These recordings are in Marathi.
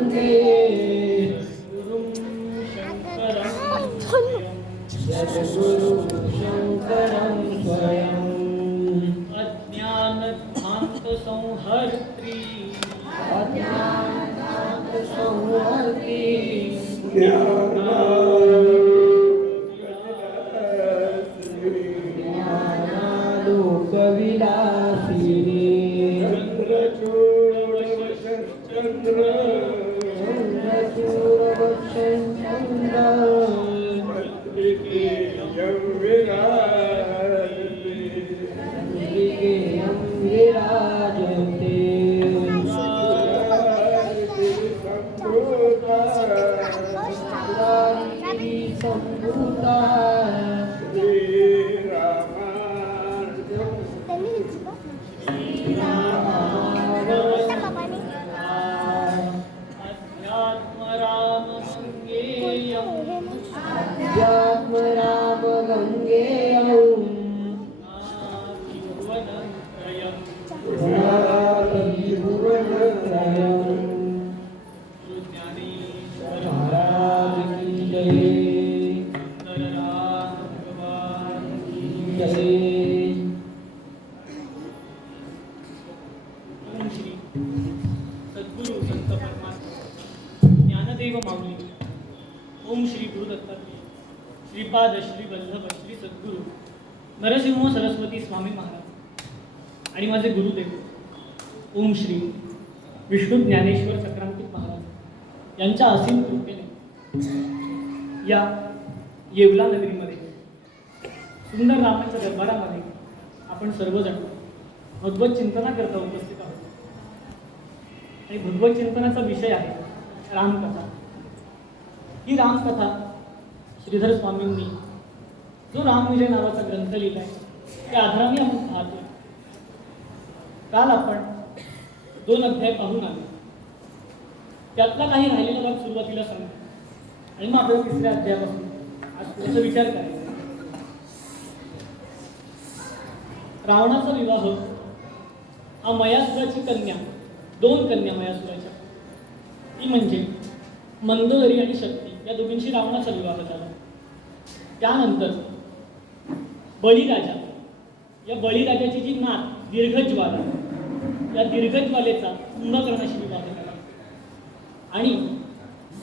वन्दे गुरुं शङ्करं सद्गुरुं शङ्करं स्वयम् अज्ञानध्वान्तसंहर्त्री अज्ञानध्वान्तसंहर्त्री ज्ञानालोकविलासिनी चन्द्रचूडवक्षं चन्द्रकेयं विराजते संभूता अध्यात्म राम गंगेयं महाराज की जय सद्गुरु संत परमात्मा ज्ञानदेव माऊली ओम श्री गुरु दत्तात्रय श्रीपाद श्री वल्लभ श्री सद्गुरु नरसिंह सरस्वती स्वामी महाराज आणि माझे गुरुदेव ओम श्री विष्णू ज्ञानेश्वर चक्रांकित महाराज यांच्या असीम कृपेने या येवला नगरीमध्ये सुंदर रामाच्या दरबारामध्ये आपण सर्वजण भगवत चिंतनाकरता उपस्थित आहोत आणि भगवत चिंतनाचा विषय आहे रामकथा। ही रामकथा श्रीधर स्वामींनी जो रामविजय नावाचा ग्रंथ लिहिला आहे त्या आधाराने आपण पाहतो। काल आपण 2 अध्याय पाहून आले, त्यातला काही राहिलेला भाग सुरुवातीला सांगतो आणि मग आपल्याला 3ऱ्या अध्यायापासून आज पुढचा विचार करायचा। रावणाचा विवाह हा मयासुराची कन्या, 2 कन्या मयासुराच्या, ती म्हणजे मंदोदरी आणि शक्ती, या दोघींशी रावणाचा विवाह झाला। त्यानंतर बळीराजा, या बळीराजाची जी नात दीर्घज्वाला, या दीर्घज्वालेचा कुंभकर्णाशी विवाह झाला आणि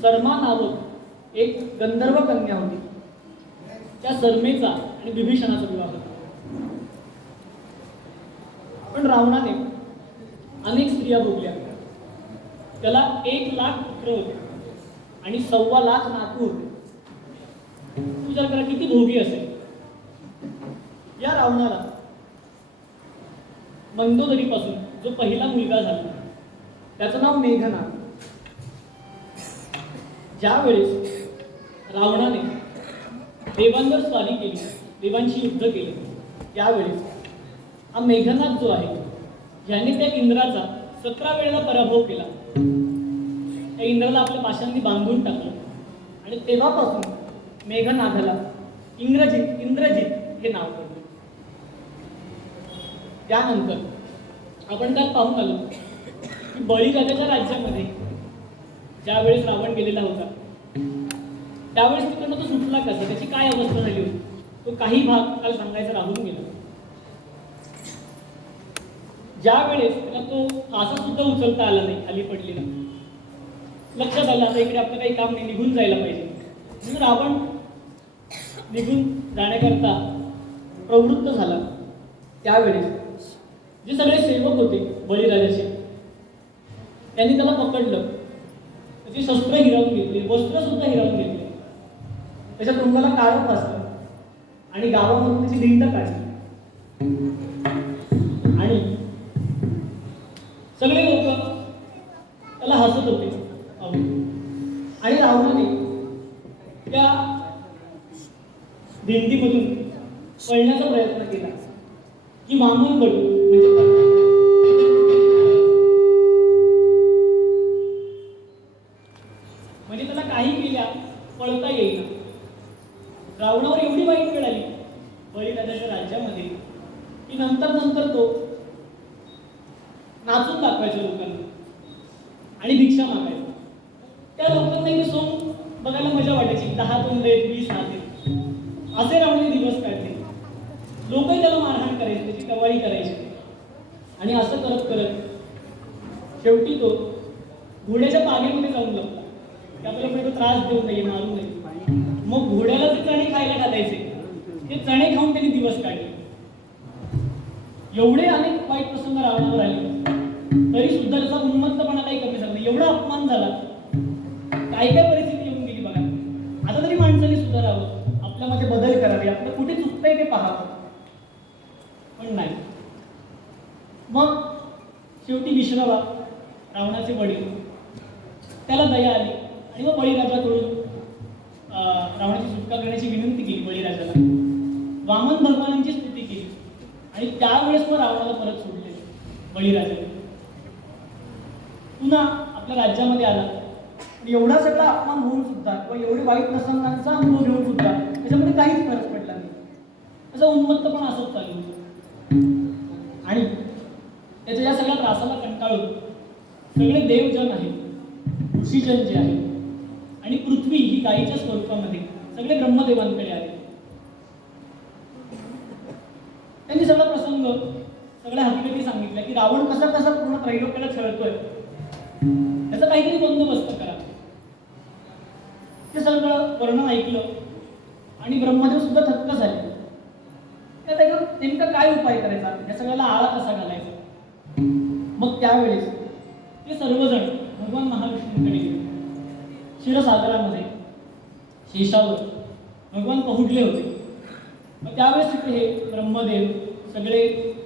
सर्मा नावक एक गंधर्व कन्या होती, त्या सर्मेचा आणि विभीषणाचा विवाह झाला। पण रावणाने अनेक स्त्रिया भोगल्या, त्याला 1,00,000 पुत्र होते आणि 1,25,00,000 नातू होते। विचार करा किती भोगी असेल। या रावणाला मंदोदरीपासून जो पहिला मुलगा झाला त्याचं नाव मेघनाद। ज्यावेळेस रावणाने देवांवर स्वारी केली, देवांशी युद्ध केले, त्यावेळेस हा मेघनाद जो आहे ज्याने त्या इंद्राचा 17 वेळेला पराभव केला, त्या इंद्राला आपल्या पाशांनी बांधून टाकलं आणि तेव्हापासून मेघनादाला इंद्रजित हे नाव पडलं। त्यानंतर आपण काल पाहून आलो की बळीराजाच्या राज्यामध्ये ज्यावेळेस रावण गेलेला होता त्यावेळेस तिकडनं तो सुटला कसा, त्याची काय अवस्था झाली होती, तो काही भाग काल सांगायचा राहून गेला। ज्यावेळेस त्याला तो फासा सुद्धा उचलता आला नाही, खाली पडलेला, लक्षात आलं आता इकडे आपलं काही काम नाही, निघून जायला पाहिजे, म्हणून रावण निघून जाण्याकरता प्रवृत्त झाला। त्यावेळेस जे सगळे सेवक होते बळीराजाचे त्यांनी त्याला पकडलं, त्याची शस्त्र हिरावून घेतली, वस्त्र सुद्धा हिरावून घेतले, त्याच्या तोंडाला काळं फासलं आणि गावामधून त्याची धिंड काढली आणि सगळे लोक त्याला हसत होते। आणि रावणाने त्या भिंतीमधून पळण्याचा प्रयत्न केला की मागून पडू, म्हणजे त्याला काही केल्या पळता येईल। रावणावर एवढी वाईट वेळ आली बळीराजाच्या राज्यामध्ये की नंतर तो नाचून दाखवायचा लोकांना आणि भिक्षा मागायचा। आपल्याला मजा वाटायची 10 तोंड आहेत 20 हात आहेत असे रावणाने दिवस काढले. लोकही त्याला मारहाण करायचे, त्याची कवाळी करायची. आणि असं करत करत शेवटी तो घोड्याच्या पागेमध्ये जाऊन लपला की आपल्याला पुढे त्रास देऊ नये, मारू नये. मग घोड्याला ते चणे खायला घालायचे, ते चणे खाऊन त्यांनी दिवस काढले. एवढे अनेक वाईट प्रसंग रावणावर आले तरी सुद्धा त्याचा उन्मत्तपणा काही कमी झाला नाही. एवढा अपमान झाला, काय काय परिस्थिती येऊन गेली बघा. आता तरी माणसाने सुधारावं, आपल्यामध्ये बदल करावे, आपलं कुठे चुकतंय ते पाहावं, पण नाही. मग शेवटी विष्णवा रावणाचे वडील, त्याला दया आली आणि मग बळीराजाकडून रावणाची सुटका करण्याची विनंती केली बळीराजाला. वामन भगवानांची स्तुती केली आणि त्यावेळेस मग रावणाला परत सोडले बळीराजाने. पुन्हा आपल्या राज्यामध्ये आला. एवढा सगळा अपमान होऊन सुद्धा किंवा एवढे वाईट प्रसंगांचा अनुभव घेऊन सुद्धा त्याच्यामध्ये काहीच फरक पडला नाही. त्याचा उन्मत्तपणा असंच चालू होतं. आणि त्याच्या या सगळ्या त्रासाला कंटाळून सगळे देवजन आहेत, ऋषीजन जे आहेत आणि पृथ्वी ही गायीच्या स्वरूपामध्ये सगळे ब्रह्मदेवांकडे आले. त्यांनी सगळा प्रसंग, सगळ्या हकीकती सांगितल्या की रावण कसा कसा पूर्ण त्रैलोक्याला छळतोय, त्याचा काहीतरी बंदोबस्त करा. ते सगळं वर्णन ऐकलं आणि ब्रह्मदेव सुद्धा थक्क झाले. त्याच्यावर नेमका काय उपाय करायचा, या सगळ्याला आळा कसा घालायचा. मग त्यावेळेस ते सर्वजण भगवान महाविष्णूंकडे गेले. क्षीरसागरामध्ये शेषावर भगवान पहुडले होते. मग त्यावेळेस तिथे हे ब्रह्मदेव, सगळे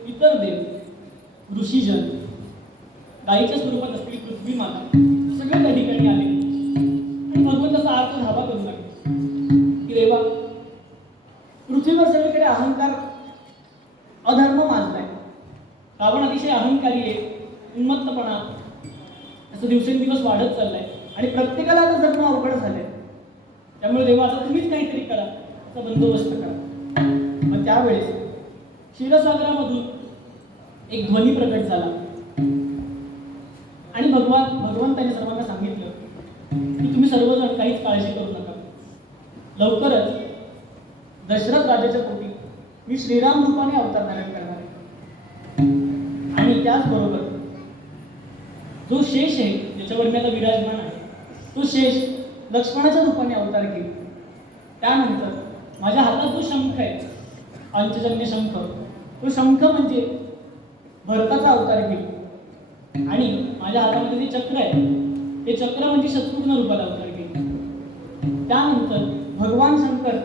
इतर देव, ऋषीजन, गायीच्या स्वरूपात असलेली पृथ्वी माता सगळे त्या ठिकाणी आले आणि भगवंताचा अर्थ धाबा करू लागले की देवा, पृथ्वीवर सगळीकडे अहंकार, अधर्म माजलाय. रावण अतिशय अहंकारी आहे, उन्मत्तपणा असं दिवसेंदिवस वाढत चाललाय आणि प्रत्येकाला आता जगणं अवघड झालंय. त्यामुळे देवा आता तुम्हीच काहीतरी करा, त्याचा बंदोबस्त करा. मग त्यावेळेस क्षीरसागरामधून एक ध्वनी प्रकट झाला आणि भगवंताने सर्वांना सांगितलं की तुम्ही सर्वजण काहीच काळजी करू नका. लवकरच दशरथ राजाच्या पोटी मी श्रीराम रूपाने अवतार धारण करणार आहे. आणि त्याचबरोबर जो शेष आहे, ज्याच्यावर मी आता विराजमान आहे, तो शेष लक्ष्मणाच्या रूपाने अवतार घेईल. त्यानंतर माझ्या हातात जो शंख आहे, पंचजन्य शंख, तो शंख म्हणजे भरताचा अवतार घेईल. आणि माझ्या हातामध्ये जे चक्र आहे, ते चक्र म्हणजे शत्रुघ्न रूपाला अवतार घेईल. त्यानंतर भगवान शंकर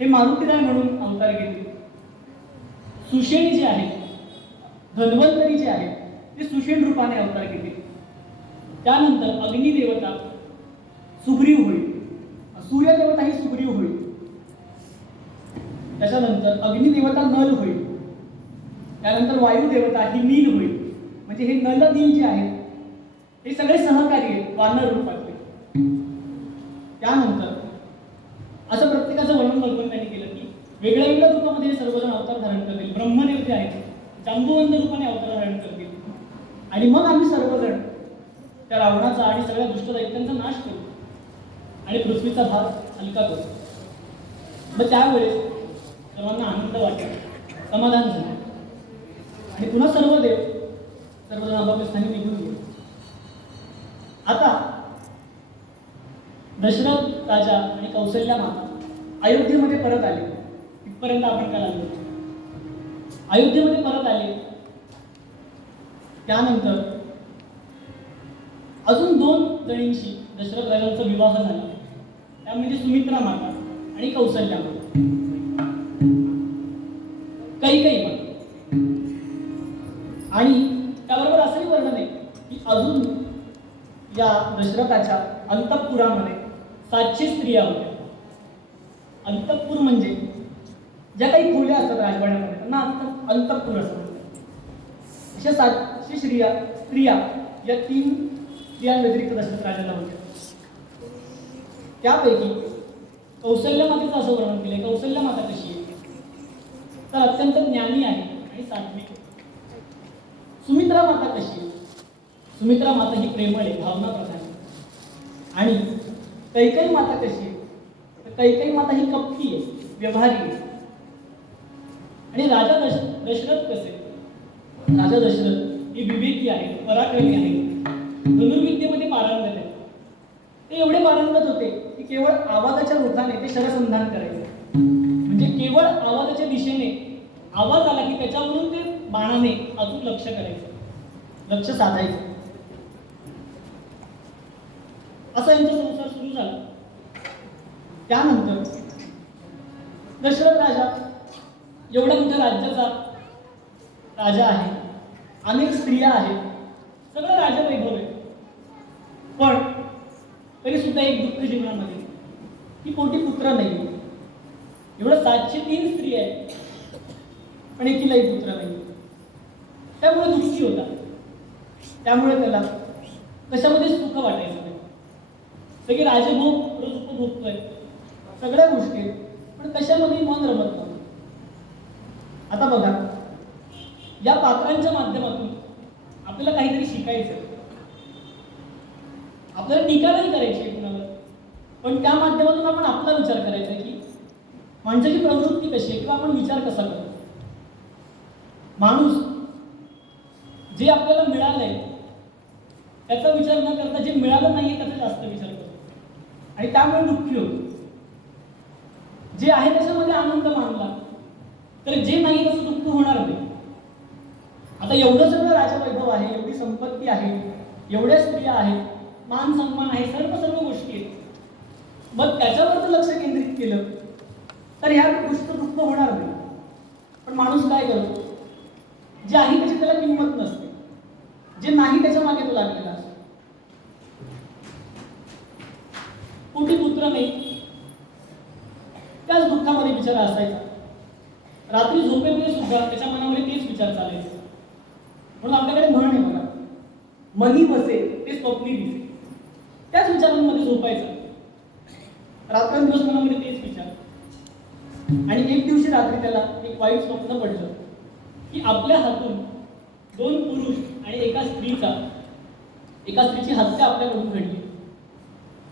हे मारुतीराय म्हणून अवतार घेतील. सुषेणी जे आहेत, धन्वंतरी जे आहेत, ते सुषेण रूपाने अवतार घेतील. त्यानंतर अग्निदेवता सुग्रीव होईल, सूर्यदेवता ही सुग्रीव होईल. त्याच्यानंतर अग्निदेवता नल होईल. त्यानंतर वायुदेवता ही नील होईल. म्हणजे हे नल नील जे आहेत हे सगळे सहकारी आहेत वानर रूपातले. त्यानंतर असं प्रत्येकाचं वर्णन भगवंतांनी केलं की वेगळ्या वेगळ्या रूपामध्ये सर्वजण अवतार धारण करतील. ब्रह्मदेव जे आहेत जांबुवंत रूपाने अवतार धारण करतील आणि मग आम्ही सर्वजण त्या रावणाचा आणि सगळ्या दुष्ट दैत्यांचा नाश करू आणि पृथ्वीचा भाग हलका करू. मग त्यावेळेस सर्वांना आनंद वाटला, समाधान झालं आणि पुन्हा सर्व देव सर्वजण आपापल्या स्थानी निघून गेले. आता दशरथ राजा आणि कौशल्या माता अयोध्येमध्ये परत आले. इथपर्यंत आपण काय आलो, अयोध्येमध्ये परत आले. त्यानंतर अजून 2 जणींशी दशरथ राजांचा विवाह झाला. त्यामध्ये सुमित्रा माता आणि कौशल्या माता. कैकेयी पण. आणि त्याबरोबर असंही वर्णन आहे की अजून या दशरथाच्या अंतःपुरामध्ये 700 स्त्रिया होत्या. अंतःपूर म्हणजे ज्या काही खोल्या असतात राजवाड्यामध्ये, त्यांना अंतःपूर असतात. अशा 700 स्त्रिया या 3 स्त्रियांव्यतिरिक्त दशरथ राजाला होत्या. त्यापैकी कौशल्या मातेचं असं वर्णन केलंय. कौशल्या माता कशी आहे तर अत्यंत ज्ञानी आहे आणि सात्विक. सुमित्रा माता कशी आहे? सुमित्रा माता ही प्रेमळ आहे, भावना प्रधान आहे आणि कैकई माता कशी आहे? तर कैकई माता ही कपटी आहे, व्यवहारी आहे. आणि राजा दशरथ कसे? राजा दशरथ ही विवेकी आहे, पराक्रमी आहे, धनुर्विद्येमध्ये पारंगत आहे. ते एवढे पारंगत होते की केवळ आवाजाच्या रूपाने ते शरसंधान करायचे. म्हणजे केवळ आवाजाच्या दिशेने आवाज आला की त्याच्यावरून ते बाणाने अचूक लक्ष करायचं, लक्ष साधायचं. असा यांचा संसार सुरू झाला. त्यानंतर दशरथ राजा एवढ्या मोठ्या राज्याचा राजा आहे, अनेक स्त्रिया आहेत, सगळं राजवैभव आहे. पण तरी सुद्धा एक दुःख जीवनामध्ये की पोटी पुत्र नाही. एवढं 703 स्त्री आहे पण एकीलाही पुत्र नाही. त्यामुळे दुःखी होता. त्यामुळे त्याला कशामध्ये सुख वाटायचं नाही. सगळे राजभोग रोज उपभोगतोय, सगळ्या गोष्टी, पण कशामध्ये मन रमत नाही. आता बघा, या पात्रांच्या माध्यमातून आपल्याला काहीतरी शिकायचं, आपल्याला टीका नाही करायची आहे कुणावर, पण त्या माध्यमातून आपण आपला विचार करायचा की माणसाची प्रवृत्ती कशी आहे किंवा आपण विचार कसा करतो. माणूस जे आपल्याला मिळालंय त्याचा विचार न करता जे मिळालं नाहीये त्याचा जास्त विचार करतो आणि त्यामुळे दुःखी होतो. जे आहे त्याच्यामध्ये आनंद मानला तर जे नाही त्याचं दुःख होणार नाही. आता एवढं सगळं राजवैभव आहे, एवढी संपत्ती आहे, एवढ्या स्त्रिया आहेत, मान सन्मान आहे, सर्व गोष्टी आहेत. मग त्याच्यावर जर लक्ष केंद्रित केलं तर ह्या गोष्टीचं दुःख होणार नाही. पण माणूस काय करतो? जे आहे त्याची त्याला किंमत नसते, जे नाही त्याच्या मागे तो लागलेला असतो. पोटी पुत्र नाही, त्याच दुःखामध्ये बिचारा असायचा. रात्री झोपेमध्ये सुद्धा त्याच्या मनामध्ये तेच विचार चालायचे. म्हणून आपल्याकडे म्हण आहे बघा, मनी बसे ते स्वप्नी दिसे. त्याच विचारांमध्ये झोपायचं, रात्रंदिवस मनामध्ये तेच विचार. आणि एक दिवशी रात्री त्याला एक वाईट स्वप्न पडलं की आपल्या हातून 2 पुरुष आणि एका स्त्रीची हत्या आपल्याकडून घडली.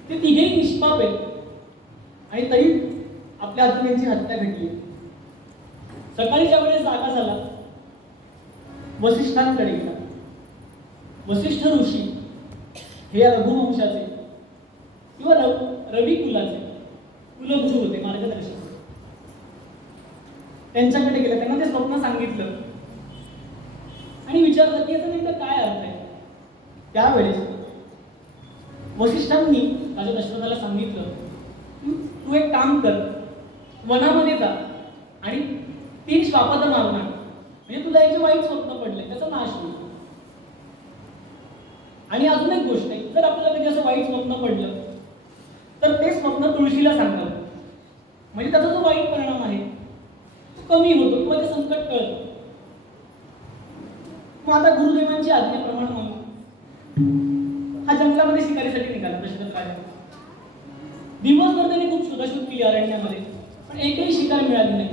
ते तिघेही निष्पाप आहेत आणि तरी आपल्या हातून यांची हत्या घडली. सकाळीच्या वेळेस जागा झाला, वसिष्ठांकडे गेला. वसिष्ठ ऋषी हे या रघुवंशाचे किंवा रवी कुलाचे कुलगुरू होते, मार्गदर्शक. त्यांच्याकडे गेला, त्यांना ते स्वप्न सांगितलं आणि विचारलं की याचा नेमकं काय अर्थ आहे. त्यावेळेस वसिष्ठांनी राजा दशरथाला सांगितलं, तू एक काम कर, वनामध्ये जा आणि 3 श्वापद मारून आण, म्हणजे तुला एक जे वाईट स्वप्न पडलंय त्याचा नाश होईल. आणि अजून एक गोष्ट आहे, जर आपल्याला कधी असं वाईट स्वप्न पडलं तर ते स्वप्न तुळशीला सांगावं, म्हणजे त्याचा जो वाईट परिणाम आहे तो कमी होतो किंवा ते संकट कळतं. मग आता गुरुदेवांची आज्ञेप्रमाणे म्हणून हा जंगलामध्ये शिकारीसाठी निघाला दशरथ राजा. दिवसभर त्यांनी खूप शोधाशोध केली अरण्यामध्ये, पण एकही शिकार मिळाली नाही,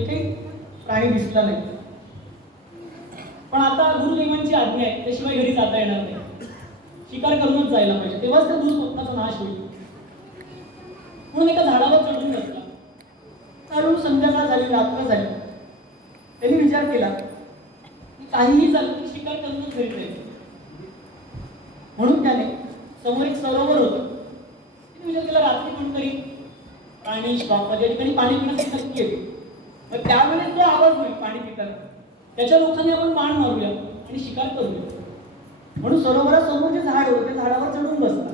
एकही प्राणी दिसला नाही. पण आता गुरुदेवांची आज्ञा आहे, त्याशिवाय घरी जाता येणार नाही, शिकार करूनच जायला पाहिजे, तेव्हाच त्या दुःस्वप्नाचा नाश होईल. म्हणून एका झाडावर चढून बसला. हळूहळू संध्याकाळ झाली, रात्र झाली. त्यांनी विचार केला की काहीही झालं की शिकार करूनच घरी जायचं. म्हणून त्याने समोर एक सरोवर होतं, विचार केला रात्री कोणतरी प्राणी श्वापद या ठिकाणी पाणी पिण्यासाठी नक्की येते. मग त्यावेळेस जो आवाज होईल पाणी पिताना त्याच्या लोकांनी आपण बाण मारूया आणि शिकार करूया. म्हणून सरोवरासमोर जे झाड होते त्या झाडावर चढून बसला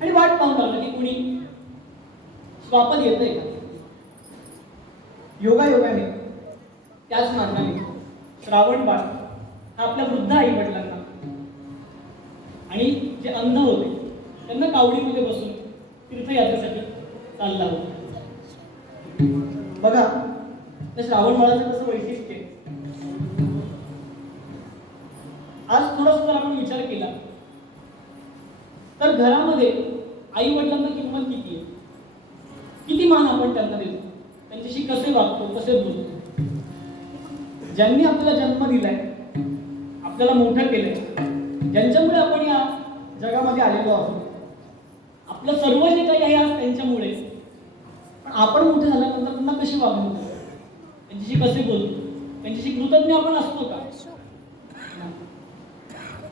आणि वाट पाहून लागला की कोणी श्वापद येतंय का. योगायोगाने त्याच मार्गाने श्रावण बाळ हा आपल्या वृद्ध आई वडिलांना आणि जे अंध होते त्यांना कावडीमध्ये बसून तीर्थयात्रेसाठी चालला होता. बघा त्या श्रावण बाळाचं कसं वैशिष्ट्य आहे. आज थोडासा जर आपण विचार केला तर घरामध्ये आई वडिलांना किंमत किती आहे, किती मान आपण त्यांना देतो, त्यांच्याशी कसे वागतो, कसे बोलतो. ज्यांनी आपल्याला जन्म दिलाय, आपल्याला मोठं केलंय, ज्यांच्यामुळे आपण या जगामध्ये आलेलो आहोत, आपलं सर्व जे काही आहे आज त्यांच्यामुळे. पण आपण मोठे झाल्यानंतर त्यांना कशी वागणूक देतो, त्यांच्याशी कसे बोलतो, त्यांच्याशी कृतज्ञ आपण असतो का?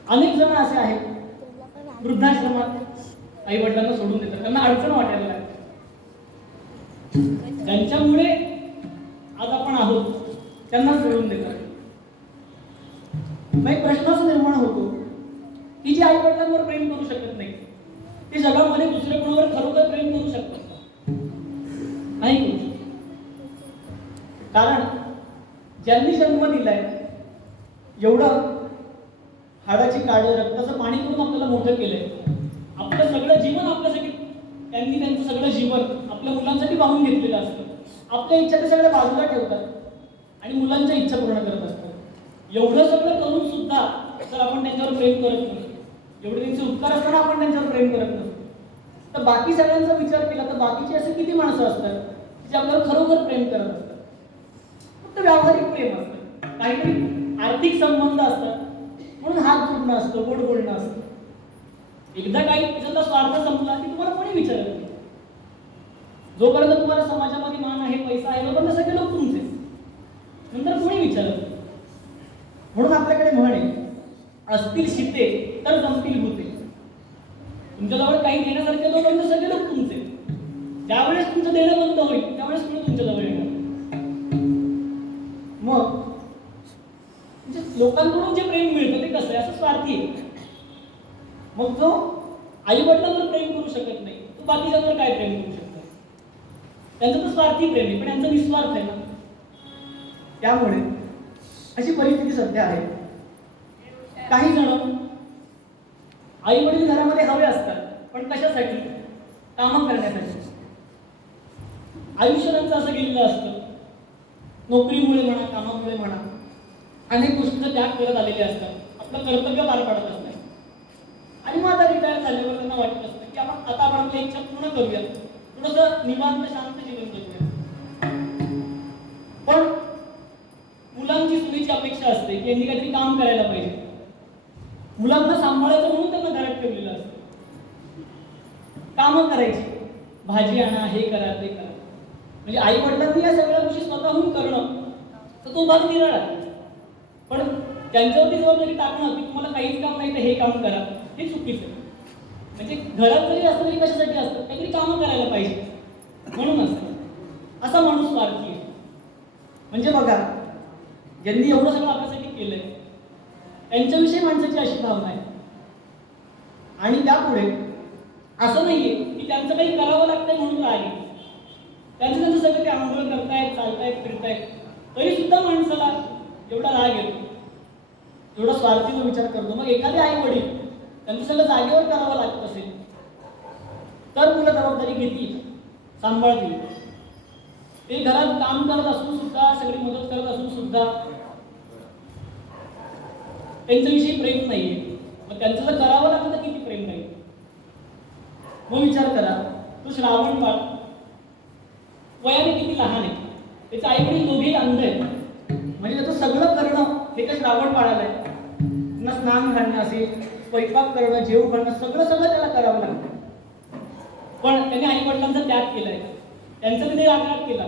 अनेक जण असे आहेत वृद्धाश्रमात आई वडिलांना सोडून देतात, त्यांना अडचण वाटायला लागते. त्यांच्यामुळे आज आपण आहोत त्यांना सोडून देतात. मग एक प्रश्न असा निर्माण होतो की जे आई वडिलांवर प्रेम करू शकत नाही ते जगामध्ये दुसऱ्या कोणावर खरोखर प्रेम करू शकतात का? नाही करू शकत. कारण ज्यांनी जन्म दिलाय, एवढं हाडाची काढ रक्ताचं पाणी करून आपल्याला मोठं केलंय, आपलं सगळं जीवन आपल्यासाठी त्यांनी त्यांचं सगळं जीवन आपल्या मुलांसाठी वाहून घेतलेलं असतं. आपल्या इच्छा ते सगळ्या बाजूला ठेवतात आणि मुलांच्या इच्छा पूर्ण करत असतात. एवढं सगळं करून सुद्धा जर आपण त्यांच्यावर प्रेम करत नसतो, एवढे त्यांचे उपकार असताना आपण त्यांच्यावर प्रेम करत नसतो, तर बाकी सगळ्यांचा विचार केला तर बाकीचे असे किती माणसं असतात जे आपल्यावर खरोखर प्रेम करत असतात? फक्त व्यावहारिक प्रेम असतं, काहीतरी आर्थिक संबंध असतात म्हणून हात जोडणं असतं, गोड बोलणं असतं. एकदा काही त्याचा स्वार्थ संपला की तुम्हाला कोणी विचारत नाही. जोपर्यंत तुम्हाला समाजामध्ये मान आहे, पैसा आहे, तोपर्यंत सगळे लोक तुमचे, नंतर कोणी विचारत नाही. म्हणून आपल्याकडे म्हण आहे, असतील शिते तर जमतील भूते. तुमच्याजवळ काही देण्यासारखे तोपर्यंत सगळे लोक तुमचे. ज्यावेळेस तुमचं देणं बंद होईल त्यावेळेस कोणी तुमच्याजवळ येणार. मग म्हणजे लोकांकडून जे प्रेम मिळतं ते कसं आहे? असं स्वार्थी आहे. मग जो आई वडिलांवर प्रेम करू शकत नाही तो बाकीच्यांवर काय प्रेम करू शकतो? त्यांचं तर स्वार्थी प्रेम आहे, पण यांचं निस्वार्थ आहे ना. त्यामुळे अशी परिस्थिती सध्या आहे. काही जण आई वडील घरामध्ये हवे असतात, पण कशासाठी? कामं करण्यासाठी. आयुष्य त्यांचं असं गेलेलं असतं, नोकरीमुळे म्हणा, कामामुळे म्हणा, अनेक गोष्टींचा त्याग करत आलेले असतात, आपलं कर्तव्य पार पाडत असतात. आणि मग आता रिटायर झाल्यावर त्यांना वाटत असतं की आता आपण आपल्या इच्छा पूर्ण करूया, थोडंसं निवांत शांत जीवन जगूया. पण मुलांची सुनेची अपेक्षा असते की यांनी काहीतरी काम करायला पाहिजे. मुलांना सांभाळायचं म्हणून त्यांना घरात ठेवलेलं असतं. कामं करायची, भाजी आणा, हे करा, ते करा. म्हणजे आई वडिलांनी या सगळ्या गोष्टी स्वतःहून करणं तर तो भाग निराळा. पण त्यांच्यावरती जबाबदारी टाकणं की तुम्हाला काहीच काम नाही तर हे काम करा, हे चुकीचं आहे. म्हणजे घरात जरी असतं तरी कशासाठी असतं? काहीतरी कामं करायला पाहिजे म्हणून असतं. असा माणूस स्वार्थी आहे. म्हणजे बघा, ज्यांनी एवढं सगळं आपल्यासाठी केलंय त्यांच्याविषयी माणसाची अशी भावना आहे. आणि त्यापुढे असं नाहीये की त्यांचं काही करावं लागतंय म्हणून राग आहे. त्यांचं सगळं ते आंदोलन करतायत, चालतायत, फिरतायत, तरी सुद्धा माणसाला एवढा राग येतो, एवढा स्वार्थीचा विचार करतो. मग एखादे आई वडील त्यांचं सगळं जागेवर करावं लागत असेल तर मुलं जबाबदारी घेतील, सांभाळतील. ते घरात काम करत असून सुद्धा, सगळी मदत करत असून सुद्धा त्यांच्याविषयी प्रेम नाहीये. मग त्यांचं जर करावं लागतं तर किती प्रेम नाही. मग विचार करा, तो श्रावण बाळ वयाने किती लहान आहे, त्याचे आई वडील दोघेही अंध आहेत. म्हणजे त्याचं सगळं करणं हे काय श्रावण बाळाला आहे. त्यांना स्नान घालणं असेल, स्वयंपाक करणं, जेवण करणं, सगळं त्याला करावं लागतं. पण त्यांनी आई वडिलांचा त्याग केलाय, त्यांचा त्यांनी आघात केला.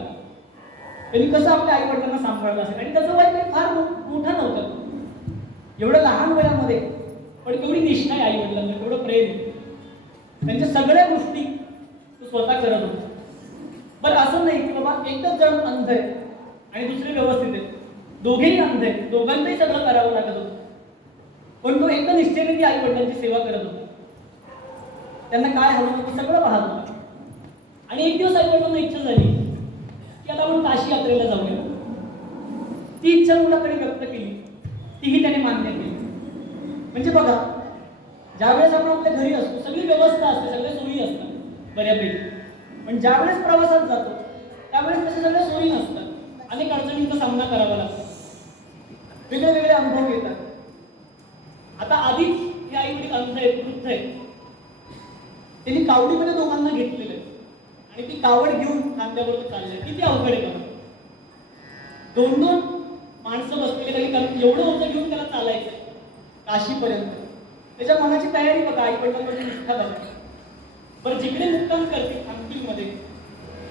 त्यांनी कसं आपल्या आई वडिलांना सांभाळलं असेल. आणि त्याचं वय काही फार मोठा नव्हतं, एवढं लहान वयामध्ये, पण केवढी निष्ठा आहे आई वडिलांना, एवढं प्रेम आहे. त्यांच्या सगळ्या गोष्टी तो स्वतः करत होता. बरं असं नाही की बाबा एकच जण अंध आहे आणि दुसरे व्यवस्थित आहेत, दोघेही अंध आहेत, दोघांचंही सगळं करावं लागत होतं. पण तो एकदा निश्चयाने ती आई वडिलांची सेवा करत होता. त्यांना काय हवं होतं सगळं पाहत होता. आणि एक दिवस आई वडिलांना इच्छा झाली की आता आपण काशी यात्रेला जाऊया. ती इच्छा मुलाकडे व्यक्त केली, तीही त्याने मान्य केली. म्हणजे बघा, ज्यावेळेस आपण आपल्या घरी असतो सगळी व्यवस्था असते, सगळ्या सोयी असतात बऱ्यापैकी. पण ज्यावेळेस प्रवासात जातो त्यावेळेस तशा सगळ्या सोयी नसतात, अनेक अडचणींचा सामना करावा लागतो, वेगळे वेगळे अनुभव येतात. आता आधीच हे आई वडील अंध आहेत, वृद्ध आहेत, त्यांनी कावडीमध्ये दोघांना घेतलेलं आहे आणि ती कावड घेऊन खांद्यावर चालले. किती अवघड आहे बघा. 2-2 माणसं बसलेली त्यांनी एवढं ओझं घेऊन त्याला चालायचं काशीपर्यंत. त्याच्या मनाची तयारी बघा, आई वडिलांकडे निष्ठा झाली. बरं जिकडे मुक्काम करते खामखिलमध्ये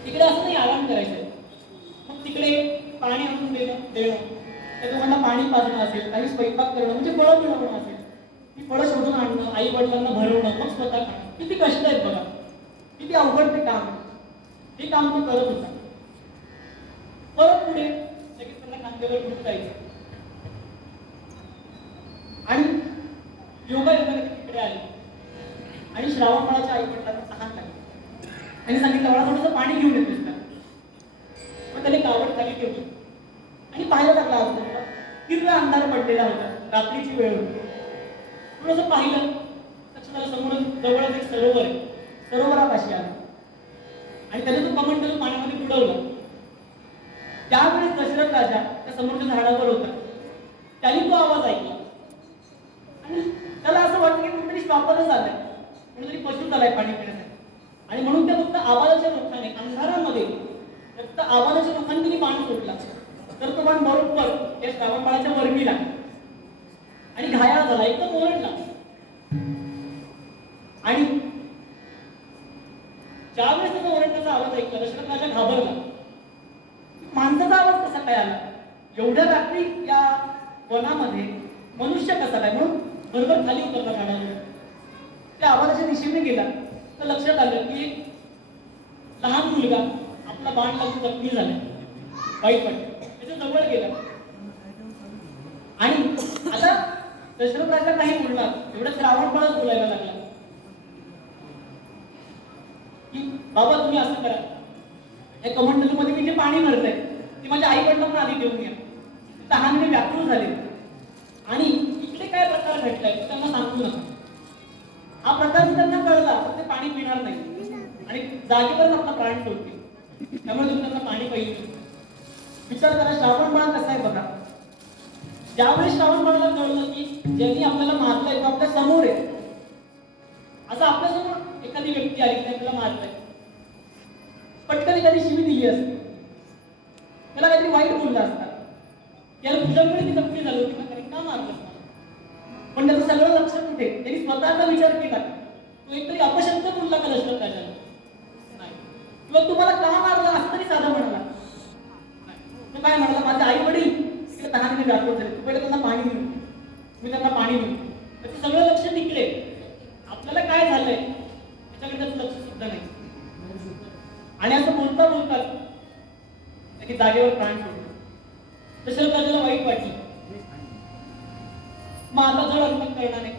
तिकडे असं नाही आराम करायचं. मग तिकडे पाणी आणून देणं त्या दोघांना पाणी पाजणं असेल, काही स्वयंपाक करणं म्हणजे फळं मिळवणं असेल, ती फळं शोधून आणणं, आई वडिलांना भरवणं, मग स्वतः खाणं, किती कष्ट आहेत बघा, किती अवघड ते काम आहे. हे काम तो करत होता. परत पुढे लगेच त्यांना खांद्यावर घेऊन जायचं आणि योगा तिकडे आले आणि श्रावणबाळाच्या आई वडिलांना तहान लागली आणि सांगितलं मला थोडंसं पाणी घेऊन येतोस का. मग त्याने कावड खाली ठेवली आणि पाहायला लागला आजूबाजूला तीव्र अंधार पडलेला होता, रात्रीची वेळ होती. थोडंसं पाहिलं लक्ष झालं समोर जवळच एक सरोवर आहे. सरोवरापाशी आला आणि त्याने तो कमंडलू पाण्यामध्ये बुडवला. त्यावेळेस दशरथ राजा त्या समोरच्या झाडावर होता. त्याने तो आवाज ऐकला आणि त्याला असं वाटलं की कुठेतरी श्वापरच आलाय, कुठेतरी पशु आलाय पाणी पिण्यासाठी. आणि म्हणून त्या फक्त आवाजाच्या रोखाने अंधारामध्ये फक्त आवाजाच्या रोखाने तिने बाण सोडला. तर तो बाण बरोबर त्या श्रावणबाळाच्या वर्मीला आणि घायाळ झाला, एकदम ओरडला. आणि ज्यावेळेस त्याचा ओरडण्याचा आवाज ऐकला दशरथ राजा घाबरला. माणसाचा आवाज कसा काय आला, एवढ्या रात्री या वनामध्ये मनुष्य कसा काय, म्हणून बरोबर खाली उतरला झाडावर. त्या आवाजाच्या दिशेने गेला तर लक्षात आलं की एक लहान मुलगा आपला बाण लागून जखमी झाला, वाईट वाटत. त्याच्या जवळ गेला आणि आता दशरथ राजा काही बोलणार एवढं श्रावणबाळच बोलायला लागला की बाबा तुम्ही असं करा, या कमंडलूमध्ये मी जे पाणी भरतंय ते माझ्या आई वडिलांना आधी देऊन घ्या. तहानने व्याकुळ झाले आणि इकडे काय प्रकार घडलाय त्यांना सांगू नका. हा प्रकार त्यांना कळला तर ते पाणी पिणार नाही आणि जागेवरच आपला प्राण सोडतील. त्यामुळे तुम्ही त्यांना पाणी पाहिजे. विचार करा श्रावणबाळ कसा आहे बघा. ज्यावेळेस श्रावणबाळाला कळलं की ज्यांनी आपल्याला मारलंय तो आपल्या समोर आहे, असं आपल्यासमोर एखादी व्यक्ती आली की आपल्याला मारलंय, पटकन एखादी शिवी दिली असते, त्याला काहीतरी वाईट बोलला असता, याला तुझ्यामुळे ती जखमी झाली होती कारण का मारलं. पण त्याचं सगळं लक्ष कुठे, त्यांनी स्वतःचा विचार केला. तो एकतरी अपशब्द बोलला का दशरथ राजाला नाही, किंवा तुम्हाला का मारला असं तरी साधा म्हणाला नाही. तो काय म्हणाला, माझे आई वडील तिकडे तहाने व्याकुळ झाले, तू पहिले त्यांना पाणी देऊ, मी त्यांना पाणी देऊ. त्याचं सगळं लक्ष तिकडे, आपल्याला काय झालंय त्याच्याकडे त्याचं लक्ष सुद्धा नाही. आणि असं बोलता बोलतात की जागेवर प्राण सोडलं. दशरथ राजाला वाईट वाटलं. मग आता जड अंतःकरणाने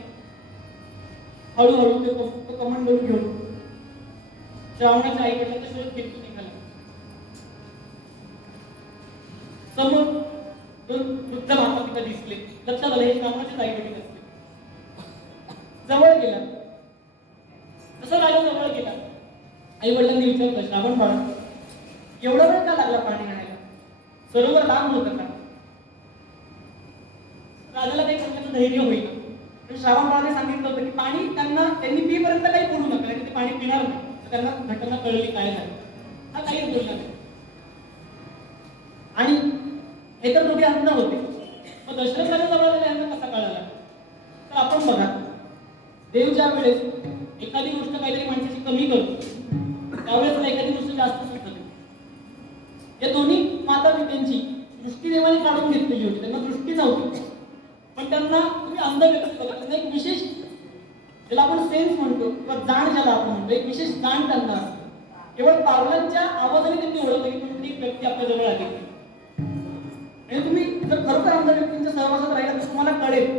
हळूहळू तो कमंडलू घेऊन श्रावणाच्या आई वडिलांच्या शोध घेऊन निघाला. समोर दोन वृद्ध माता तिथे दिसले. लक्षात आलं हे श्रावणाचेच आई वडील असते. जवळ गेला. जसं राजा जवळ गेला आई वडिलांनी विचारलं, श्रावणबाळ एवढा वेळ का लागला पाणी आणायला, सरोवर लांब होतं का. राजाला काही सांगण्याचं धैर्य होईल. पण श्रावणबाळाने सांगितलं होतं की पाणी त्यांनी पिपर्यंत काही बोलू नका, कारण ते पाणी पिणार नाही. तर त्यांना घटना कळली काय झालं. हा काहीच बोलला नाही. आणि हे तर दोघे अंध होते. मग दशरथ राजा जवळ आलेला यांना कसा कळाला. तर आपण बघा, देव ज्या वेळेस एखादी गोष्ट काहीतरी माणसाची कमी करतो त्यावेळेस एखादी गोष्ट जास्त सुचते. या दोन्ही माता पित्यांची दृष्टी देवाने काढून घेतलेली होती, त्यांना दृष्टी नव्हती. पण त्यांना तुम्ही अंध व्यक्त बघा, त्यांना एक विशेष ज्याला आपण सेन्स म्हणतो किंवा जाण ज्याला आपण म्हणतो, एक विशेष जाण त्यांना असते. केवळ पावलांच्या आवाजाने त्यांनी ओळखलं की कोणती व्यक्ती आपल्या जवळ आली. आणि तुम्ही जर खरोखर अंध व्यक्तींच्या सहवासात राहिला तर तुम्हाला कळेल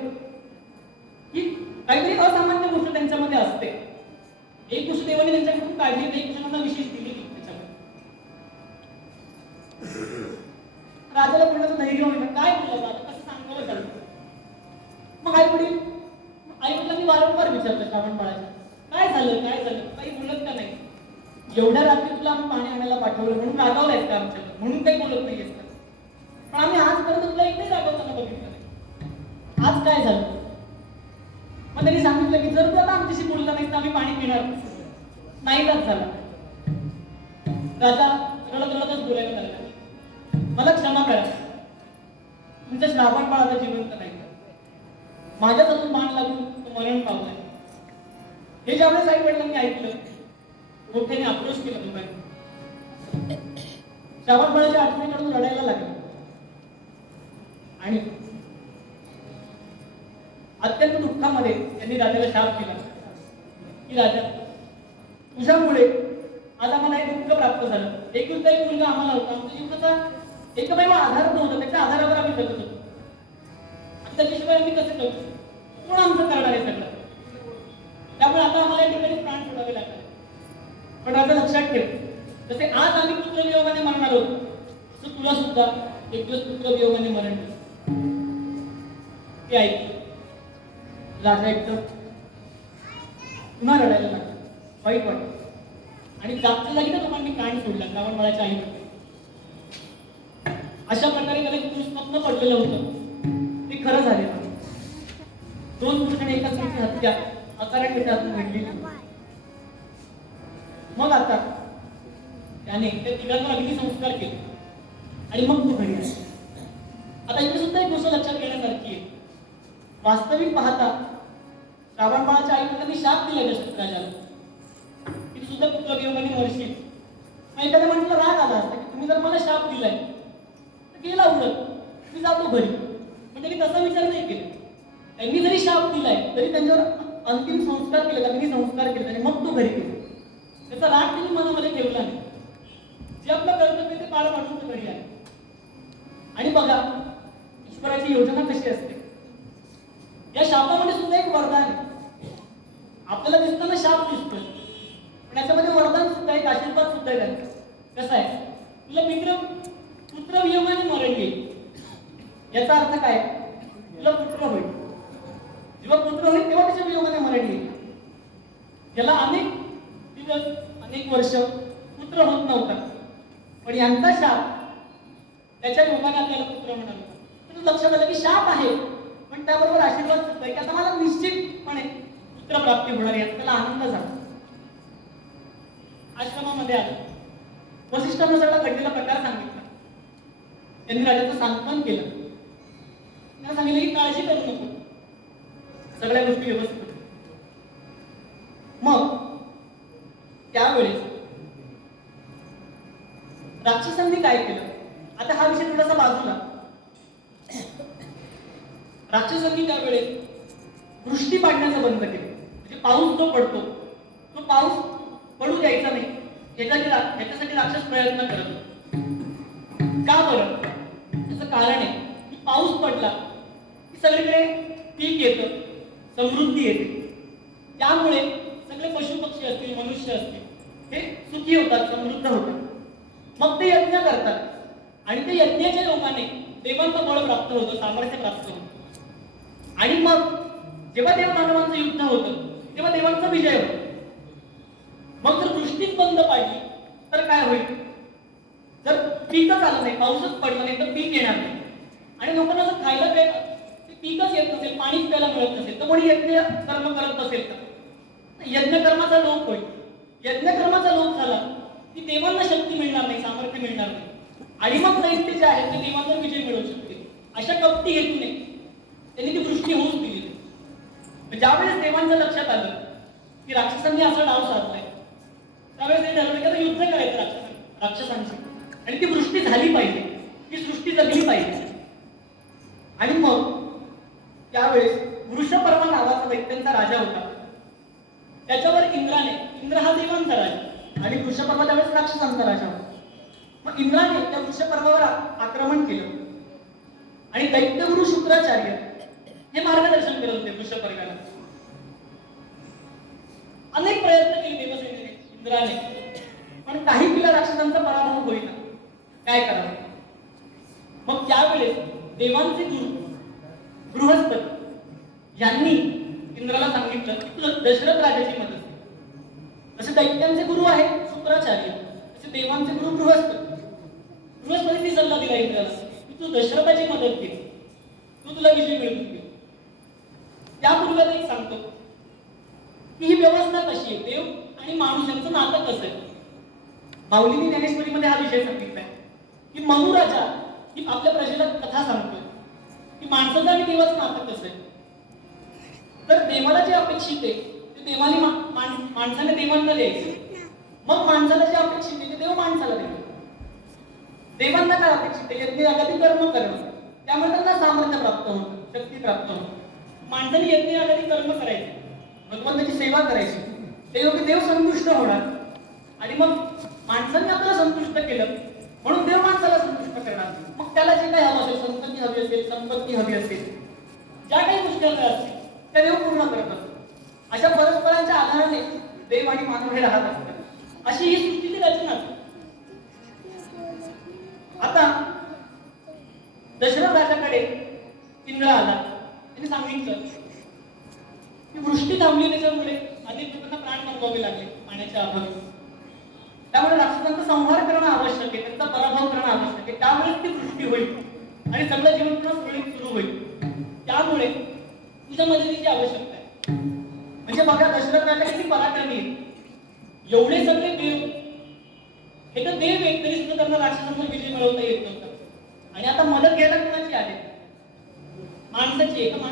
की काहीतरी असामान्य गोष्ट त्यांच्यामध्ये असते. एक गोष्ट देवाने त्यांच्याकडून काढली, एक गोष्ट त्यांना विशेष दिलेली त्याच्यामध्ये. राजाला बोलण्याचं धैर्य होईल, काय बोलला राजा, कसं सांगावं चालतं. मग आई वडिलांनी वारंवार विचारलं श्रावणबाळाच्या, काय झालं काही बोलत का नाही. एवढ्या रात्री तुला आम्ही पाणी आणायला पाठवलं म्हणून रागावलायस का आमच्याकडे, म्हणून काही बोलत नाहीयेस का. पण आम्ही आजपर्यंत तुला एकही रागवताना बघितलं नाही, आज काय झालं. मग त्यांनी सांगितलं की जर तू आता आमच्याशी बोलला नाहीस तर आम्ही पाणी पिणार नाहीलाच झाला. राजा रडत रडतच बोलायला लागला, मला क्षमा करा, तुमचं श्रावणबाळ आता जिवंत नाही, माझ्याच अजून बाण लागून तो मरण पावलाय. हे ज्यावेळेस आई वडिलांनी ऐकलं मोठ्याने आक्रोश केला दोघांनी. श्रावणबाळाच्या आठवणीकडून रडायला लागला आणि अत्यंत दुःखामध्ये त्यांनी राजाला शाप दिला की राजा, तुझ्यामुळे आज आम्हाला एक दुःख प्राप्त झालं. एक मुलगा आम्हाला होता, आमच्या जीवनाचा एकमेव आधार नव्हता, त्याच्या आधारावर आम्ही जगत होतो. आणि त्याच्याशिवाय आम्ही कसं करू? कोण आमचं करणार आहे सगळं? त्यामुळे आता आम्हाला या ठिकाणी प्राण सोडावे लागतात. पण आता लक्षात ठेव, जसे आज आम्ही पुत्रवियोगाने मरणार होतो, तसं तुला सुद्धा एक दिवस पुत्रवियोगाने मरण ते ऐक. राजा एकदम पुन्हा रडायला लागला, वाईट वाटलं. आणि जागच्या जागी त्या लोकांनी कान सोडला श्रावणबाळाच्या आईवरती. अशा प्रकारे त्याला एक स्वप्न पडलेलं होतं, ते खरं झालेलं. 2 पुरुषांनी एका स्त्रीची हत्या अकारण त्याच्या हातून घडली. मग आता त्याने त्या तिघांवर अग्निसंस्कार केले आणि मग तो घरी आला. आता इथे सुद्धा एक गोष्ट लक्षात घेण्यासारखी आहे. वास्तविक पाहता श्रावणबाळाच्या आईने त्यांनी शाप दिला दशरथ राजाला की तू सुद्धा पुत्रवियोगाने मरशील. मग एखाद्या माणसाला राग आला असता की तुम्ही जर मला शाप दिलाय तर गेला उडत, मी जातो घरी. पण त्यांनी तसा विचार नाही केला. त्यांनी जरी शाप दिलाय तरी त्यांच्यावर अंतिम संस्कार केले, अग्निसंस्कार केले आणि मग तो घरी गेला. त्याचा राग त्यांनी मनामध्ये ठेवला नाही. जे आपलं कर्तव्य ते पार पाडून तो घरी आले. आणि बघा ईश्वराची योजना कशी असते. या शापामध्ये सुद्धा एक वरदान आहे. आपल्याला दिसताना शाप दिसतोय, पण याच्यामध्ये वरदान सुद्धा एक, आशीर्वाद सुद्धा आहे. कसं आहे, तुला पुत्रवियोगाने मरण येईल. याचा अर्थ काय? तुला पुत्र होईल. जेव्हा पुत्र होईल तेव्हा त्याच्या वियोगाने मरण येईल. याला अनेक दिवस, अनेक वर्ष पुत्र होत नव्हता, पण यांचा शाप त्याच्या योगाने आपल्याला पुत्र होणार होता. तर लक्षात आलं की शाप आहे, पण त्याबरोबर आशीर्वाद सुद्धा आहे की आता मला निश्चितपणे पुत्र प्राप्ती होणार आहे. त्याला आनंद झाला. आश्रमामध्ये आला, वसिष्ठांना सगळा घडलेला प्रकार सांगितला. त्यांनी राजाचं सांत्वन केलं. त्यांना सांगितलं की काळजी करू नको, सगळ्या गोष्टी व्यवस्थित होतील. मग त्यावेळेस राक्षसांनी काय केलं? आता हा विषय थोडासा बाजूला. राक्षसांनी त्यावेळेस वृष्टी पाडण्याचं बंद केलं. म्हणजे पाऊस जो पडतो तो पाऊस पडू द्यायचा नाही, याच्यासाठी राक्षस प्रयत्न करत होते. का बरं? त्याचं कारण आहे की पाऊस पडला की सगळीकडे पीक येतं, समृद्धी येते. त्यामुळे सगळे पशु पक्षी असतील, मनुष्य असतील, हे सुखी होतात, समृद्ध होतात. मग ते यज्ञ करतात आणि ते यज्ञाच्या योगाने देवांचं बळ प्राप्त होतं, सामर्थ्य प्राप्त होतं. आणि मग जेव्हा देव मानवांचं युद्ध होतं तेव्हा देवांचा विजय होतो. मग जर वृष्टीच बंद पाडली तर काय होईल? जर पीकच आलं नाही, पाऊसच पडला नाही तर पीक येणार नाही. आणि लोकांना जर खायला प्यायला पीकच येत नसेल, पाणीच प्यायला मिळत नसेल, तर कोणी यज्ञ कर्म करत नसेल का? यज्ञकर्माचा लोप होईल. यज्ञकर्माचा लोप झाला की देवांना शक्ती मिळणार नाही, सामर्थ्य मिळणार नाही. आणि मग दैत्य जे आहेत ते देवांवर विजय मिळवू शकतील. अशा कपटी हेतूने त्यांनी ती वृष्टी होऊच दिली. ज्यावेळेस देवांच्या लक्षात आलं की राक्षसांनी असा डाव साधलाय, त्यावेळेस ते ठरवलं की आता युद्ध करायचं राक्षसांशी आणि ती वृष्टी झाली पाहिजे, ती सृष्टी जगली पाहिजे. आणि मग त्यावेळेस वृषपर्वा नावाचा दैत्यांचा राजा होता. त्याच्यावर इंद्र हा देवांचा राजा आणि वृषपर्वा त्यावेळेस राक्षसांचा राजा होता. मग इंद्राने त्या वृषपर्वावर आक्रमण केलं आणि दैत्यगुरु शुक्राचार्य हे मार्गदर्शन करत होते वृषपर्वाला. अनेक प्रयत्न केले देवसेनेने, इंद्राने, पण काही किल्ला राक्षसांचा पराभव होईना. काय करावं? मग त्यावेळेस देवांचे गुरु बृहस्पती यांनी इंद्राला सांगितलं की तुला दशरथ राजाची मदत घे. जसे दैत्यांचे गुरु आहेत शुक्राचार्य, तसे देवांचे गुरु बृहस्पतींनी सल्ला दिला इंद्राला की तू दशरथाची मदत घे, तुला विजय मिळवून घे. त्यापूर्वी एक सांगतो की ही व्यवस्था कशी आहे, देव आणि माणूस यांचं नातं कसं आहे. माऊलींनी ज्ञानेश्वरीमध्ये हा विषय सांगितलाय की मनुराजा ही आपल्या प्रजेला कथा सांगतोय की माणसाचं आणि देवाचं नातं कसं आहे. तर देवाला जे अपेक्षित आहे ते देवाने माणसाने देवांना द्यायचं, मग माणसाला जे अपेक्षित आहे ते देव माणसाला देतो. देवांना काय अपेक्षित आहे? यज्ञ यागादी कर्म करणं, त्यामुळे त्यांना सामर्थ्य प्राप्त होतं, शक्ती प्राप्त होतं. माणसाने यज्ञ यागादी कर्म करायचे, भगवंताची सेवा करायची, ते योग्य देव संतुष्ट होणार. आणि मग माणसाने आपल्याला संतुष्ट केलं म्हणून देव माणसाला संतुष्ट करणार. मग त्याला जे काही हवं असेल, संतती हवी असेल, संपत्ती हवी असेल, ज्या काही गोष्टी हव्या असतील त्या देव पूर्ण करत असतो. अशा परस्परांच्या आधाराने देव आणि मानव हे राहत असतात. अशी ही सृष्टीची रचना. आता दशरथ राजाकडे इंद्र आला. त्यांनी सांगितलं की वृष्टी थांबली, त्याच्यामुळे अनेक लोकांना प्राण गमवावे लागले पाण्याच्या अभावी. त्यामुळे राक्षसांचा संहार करणं आवश्यक आहे, त्यांचा पराभव करणं आवश्यक आहे. त्यामुळेच ती वृष्टी होईल आणि सगळं जीवन पुन्हा सुरळीत सुरू होईल. त्यामुळे तुझ्या मदतीची आवश्यकता आहे. म्हणजे बघा, दशरथ राजा किती पराक्रमी आहे. एवढे सगळे देव, हे तर देव आहेत, तरी सुद्धा त्यांना राक्षसांवर विजय मिळवता येत नव्हता. आणि आता मदत घ्यायला कोणाची आली? माणसाची. एका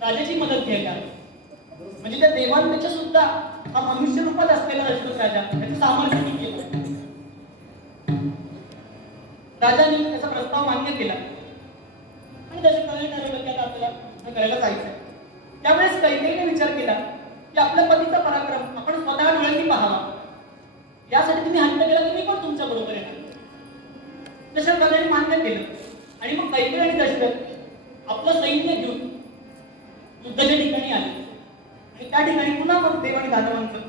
राजाची मदत घ्यायला आली. म्हणजे त्या देवांपेक्षा सुद्धा हा मनुष्य रूपात असलेला दशरथ राजा त्याचं सामर्थ्य केलं. राजाने त्याचा प्रस्ताव मान्य केला आणि दशरथाने ठरवलं की आता आपल्याला करायला जायचंय. त्यावेळेस कैकेयीने विचार केला की आपल्या पतीचा पराक्रम आपण स्वतः डोळ्यांनी पाहावा. यासाठी तुम्ही हट्ट केला की मी पण तुमच्या बरोबर येणार. दशरथ राजाने मान्य केलं आणि मग कैकेयी आणि दशरथ आपलं सैन्य घेऊन युद्धाच्या ठिकाणी आले. आणि त्या ठिकाणी पुन्हा मग देव आणि दानवांचं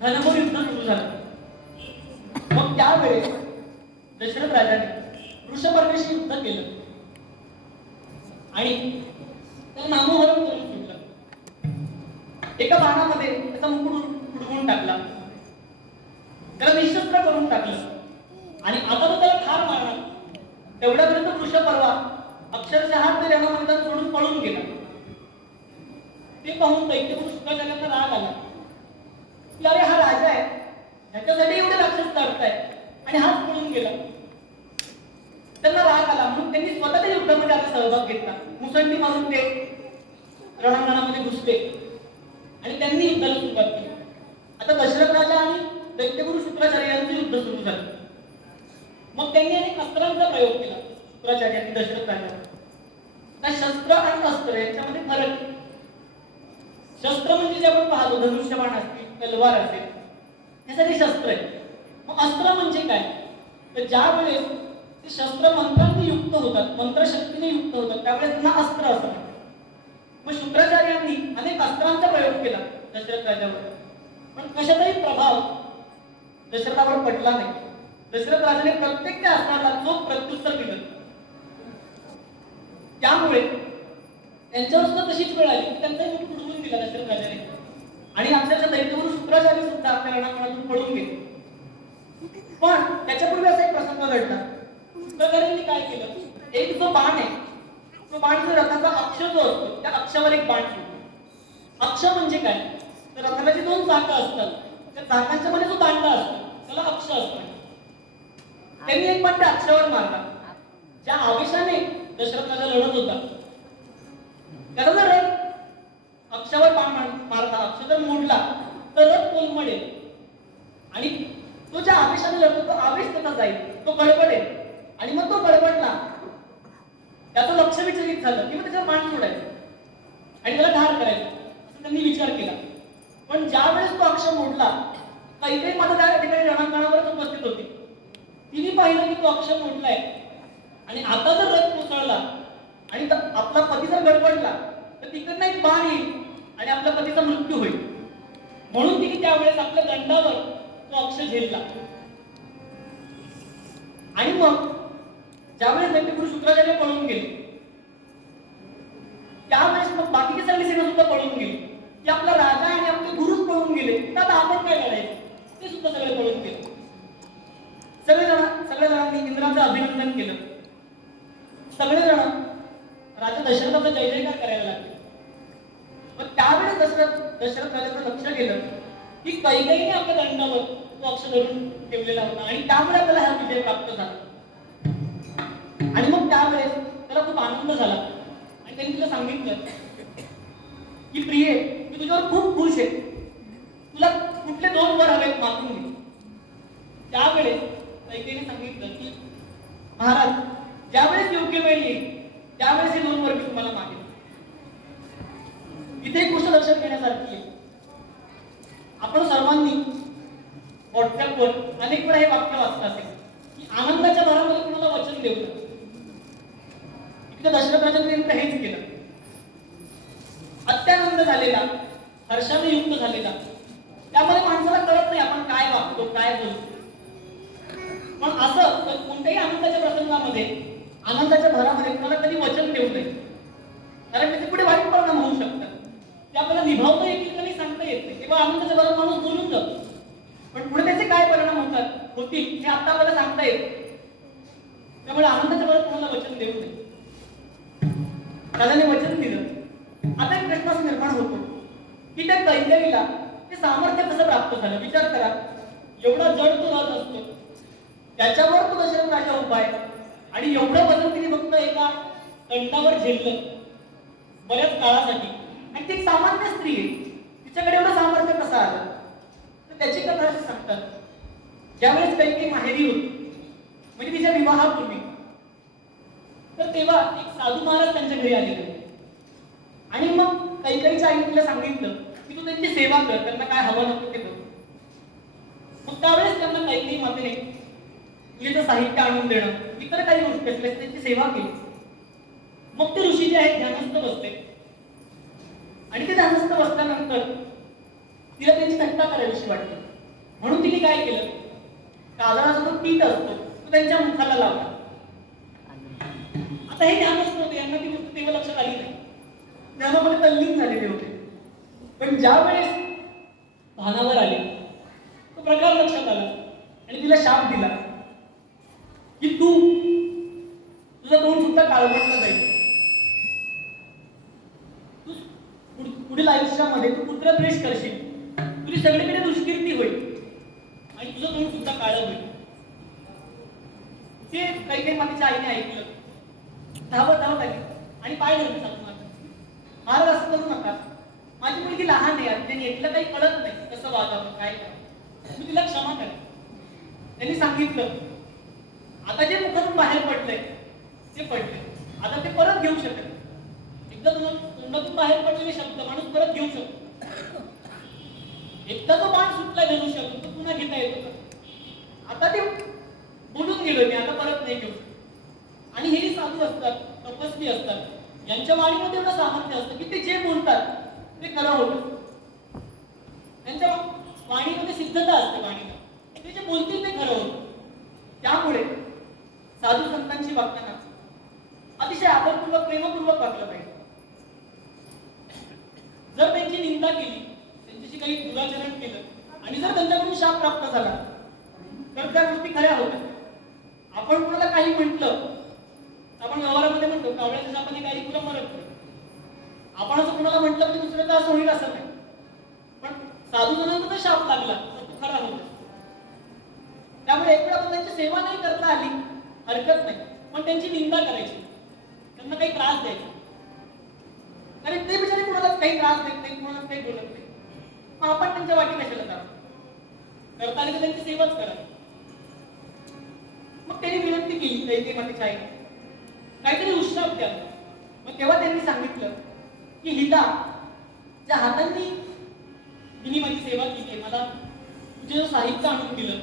घनघोर युद्ध सुरू झालं. मग त्यावेळेस दशरथ राजाने वृषपर्णाशी युद्ध केलं आणि त्याला नामोहरम करून सुटलं. एका बाणामध्ये त्याचा मुकुट उडवून टाकला, त्याला निशस्त्र करून टाकलं आणि आता तो त्याला ठार मारणार. तेवढ्यापर्यंत वृषपर्वा अक्षरशः ते रणमैदान सोडून पळून गेला. ते पाहून दैत्यपुरुष शुक्राचार्यांना राग आला की अरे, हा राजा आहे, ह्याच्यासाठी एवढे राक्षस लढताय आणि हाच पळून गेला. त्यांना राग आला म्हणून त्यांनी स्वतः त्या युद्धामध्ये आता सहभाग घेतला. मुसंडी मारून ते रणांगणामध्ये घुसले आणि त्यांनी युद्धाला सुरुवात केली. आता दशरथ राजा आणि दैत्यगुरु शुक्राचार्य यांचं युद्ध सुरू झालं. मग त्यांनी अनेक अस्त्रांचा प्रयोग केला शुक्राचार्यांनी दशरथ राजावर. त्या शस्त्र आणि अस्त्र यांच्यामध्ये फरक आहे. शस्त्र म्हणजे जे आपण पाहतो, धनुष्यबाण असतील, तलवार असेल, हे सगळे शस्त्र आहे. मग अस्त्र म्हणजे काय? तर ज्या वेळेस ते शस्त्र मंत्रांनी युक्त होतात, मंत्रशक्तीने युक्त होतात, त्यावेळेस त्यांना अस्त्र असतात. मग शुक्राचार्यांनी अनेक अस्त्रांचा प्रयोग केला दशरथ राजावर, पण कशाचाही प्रभाव दशरथावर पडला नाही. दशरथ राजाने प्रत्येक त्या अस्त्राला चोख प्रत्युत्तर दिलं. त्यामुळे त्यांच्यावर सुद्धा तशीच वेळ आली की त्यांचा मुकुट उडवून दिला दशरथ राजाने आणि अक्षरशः दैत्यगुरु शुक्राचार्य सुद्धा आपल्या रणांगणातून पळून गेले. पण त्याच्यापूर्वी असा एक प्रसंग घडला. शुक्राचार्यांनी काय केलं, एक जो बाण आहे, तो बाण जो रथाचा अक्ष जो असतो त्या अक्षावर एक बाण ठेवतो. अक्ष म्हणजे काय? तर रथाला जी दोन चाकं असतात, त्या चाकांच्या मध्ये जो दांडा असतो त्याला अक्ष असतो. त्यांनी एक बाण त्या अक्षावर मारला. ज्या आवेशाने दशरथ राजा लढत होता, त्याचा जर रथ अक्षावर बाण मारला, अक्ष जर मोडला तर रथ कोलमडेल आणि तो ज्या आवेशाने लढतो तो आवेश त्याचा जाईल, तो गडबडेल आणि मग तो गडबडला, त्याचं लक्ष विचलित झालं किंवा त्याच्यावर बाण सोडायचं आणि त्याला ठार करायचं असं त्यांनी विचार केला. पण ज्या वेळेस तो अक्ष मोडला, कैकेयी माता त्या ठिकाणी रणांगणावरच उपस्थित होती. तिने पाहिलं की तो अक्ष मोडलाय आणि आता जर रथ कोसळला आणि आपला पती जर गडबडला तर तिकडनं एक बाण येईल आणि आपल्या पतीचा मृत्यू होईल. म्हणून तिने त्यावेळेस आपल्या दंडावर तो अक्ष झेलला. आणि मग ज्यावेळेस दैत्यगुरु शुक्राचार्य पळून गेले, त्यावेळेस मग बाकीची सगळी सेना सुद्धा पळून गेली की आपला राजा आणि आपले गुरुच पळून गेले, तर आता आपण काय लढायचं, ते सुद्धा सगळे पळून गेले. सगळ्या जणांनी इंद्राचं अभिनंदन केलं. सगळेजण राजा दशरथाचा जय जयकार करायला लागले. पण त्यावेळेस दशरथ राजाचं लक्ष गेलं की कैकेयीने आपल्या दंडावर तो अक्ष धरून ठेवलेला होता आणि त्यामुळे आपल्याला हा विजय प्राप्त झाला. आणि मग त्यावेळेस त्याला खूप आनंद झाला आणि त्यांनी तिला सांगितलं की प्रिये, मी तुझ्यावर खूप खुश आहे, तुला कुठले दोन वर हवेत मागून घे. त्यावेळेस कैकेयीने सांगितलं की महाराज, ज्यावेळेस योग्य वेळ येईल त्यावेळेस हे 2 वर मी तुम्हाला मागेन. इथे एक गोष्ट लक्षात घेण्यासारखी आहे. आपण सर्वांनी व्हॉट्सअपवर अनेक वेळा हे वाक्य वाचलं असेल की आनंदाच्या भरामध्ये कुणाला वचन देऊ नका. इकडे दशरथ राजांनी नेमकं हेच केलं. अत्यानंद झालेला, हर्षाने युक्त झालेला, त्यामध्ये माणसाला कळत नाही आपण काय वागतो, काय बोलतो. पण असं कोणत्याही आनंदाच्या प्रसंगामध्ये, आनंदाच्या भरामध्ये कुणाला कधी वचन देऊ नये, कारण त्याचे पुढे वाईट परिणाम होऊ शकतात. ते आपल्याला निभावता येतील का नाही सांगता येत नाही. तेव्हा आनंदाच्या भरात माणूस बोलून जातो, पण पुढे त्याचे काय परिणाम होतील हे आता आपल्याला सांगता येत. त्यामुळे आनंदाच्या भरात कुणाला वचन देऊ नये. राजाने वचन दिलं. आता एक प्रश्न असा निर्माण होतो की त्या कैकेयीला ते सामर्थ्य कसं प्राप्त झालं. विचार करा, एवढा जड तो रथ असतो, त्याच्यावर तो दशरथ राजा उभा आहे आणि एवढं वजन तिने फक्त एका दंडावर झेललं बऱ्याच काळासाठी. आणि ती एक सामान्य स्त्री आहे, तिच्याकडे एवढं सामर्थ्य कसं आलं. तर त्याची कथा अशी सांगतात, ज्यावेळेस कैकेयी माहेरी होती, म्हणजे तिच्या विवाहापूर्वी, तर तेव्हा एक साधू महाराज त्यांच्या घरी आलेले होते. आणि मग कैकेयीच्या आईने तिला सांगितलं की तू त्यांची सेवा कर, त्यांना काय हवं नको ते कर. मग त्यावेळेस त्यांना कैकेयी मातेने तुझे साहित्य आणून देणं, इतर काही गोष्टी असल्या त्यांची सेवा केली. मग ते ऋषी जे आहेत ध्यानस्थ बसले आणि ते ध्यानस्थ बसल्यानंतर तिला त्यांची थट्टा करावीशी वाटली. म्हणून तिने काय केलं, काजळाचा जो पीठ असतो तो त्यांच्या मुखाला लावला. आता हे ध्यानस्थ होते, यांना ती गोष्ट तेव्हा लक्षात आली नाही, ध्यानामध्ये तल्लीन झालेले होते. पण ज्या वेळेस भानावर आले तो प्रकार लक्षात आला आणि तिला शाप दिला की तुझं तोंड सुद्धा काळवटलं जाईल. तू पुढील आयुष्यामध्ये तू पुत्रद्वेष करशील, तुझी सगळीकडे दुष्कीर्ती होईल आणि तुझं तोंड सुद्धा काळं होईल. ते कैकेयी मातेच्या आईने ऐकलं, धावत आली आणि पाय धरले साधू महाराज, असं करू नका, माझी मुलगी लहान आहे, त्यांनी एकलं काही कळत नाही कसं वागावं काय करावं, मी तिला क्षमा करेन. त्यांनी सांगितलं, आता जे मुखातून बाहेर पडलंय ते पडले, आता ते परत घेऊ शकत. एकदा तोंडातून बाहेर पडलेले शब्द माणूस परत घेऊ शकतो. एकदा तो बाण सुटला धरू शकतो, तो पुन्हा घेता येतो का. आता ते बोलून गेलोय मी, आता परत नाही घेऊ. आणि हे साधू असतात, तपस्वी असतात, यांच्या वाणीमध्ये एवढं सामर्थ्य असतं की ते जे बोलतात ते खरं होतं. त्यांच्या वाणीमध्ये सिद्धता असते, वाणीला ते जे बोलतील ते खरं होतं. त्यामुळे साधू संतांची वागताना अतिशय आदरपूर्वक, प्रेमपूर्वक वागलं पाहिजे. जर त्यांची निंदा केली, त्यांच्याशी काही दुराचरण केलं आणि जर त्यांच्याकडून शाप प्राप्त झाला तर त्या गोष्टी खऱ्या होतात. आपण कोणाला काही म्हटलं, आपण व्यवहारामध्ये म्हणतो कावळ्याच्या शापाने काही तुला मरत नाही. आपण असं कोणाला म्हटलं की दुसरं तर असं होईल असं नाही. पण साधू जणांना जर शाप लागला तर तो खरा होतो. त्यामुळे एक वेळा आपण त्यांची सेवा नाही करता आली हरकत नाही, पण त्यांची निंदा करायची, त्यांना काही त्रास द्यायचा. कारण ते बिचारे कोणाला काही त्रास देत नाही, कोणाला काही बोलत नाही. मग आपण त्यांच्या वाटी कशाला करता आली तर त्यांची सेवाच करा. मग त्यांनी विनंती केली कैकेयी मातेच्या आईने, काहीतरी उत्साह द्या. मग तेव्हा त्यांनी सांगितलं की हिला ज्या हातांनी तिने माझी सेवा केली, मला तुझे जो साहित्य आणून दिलं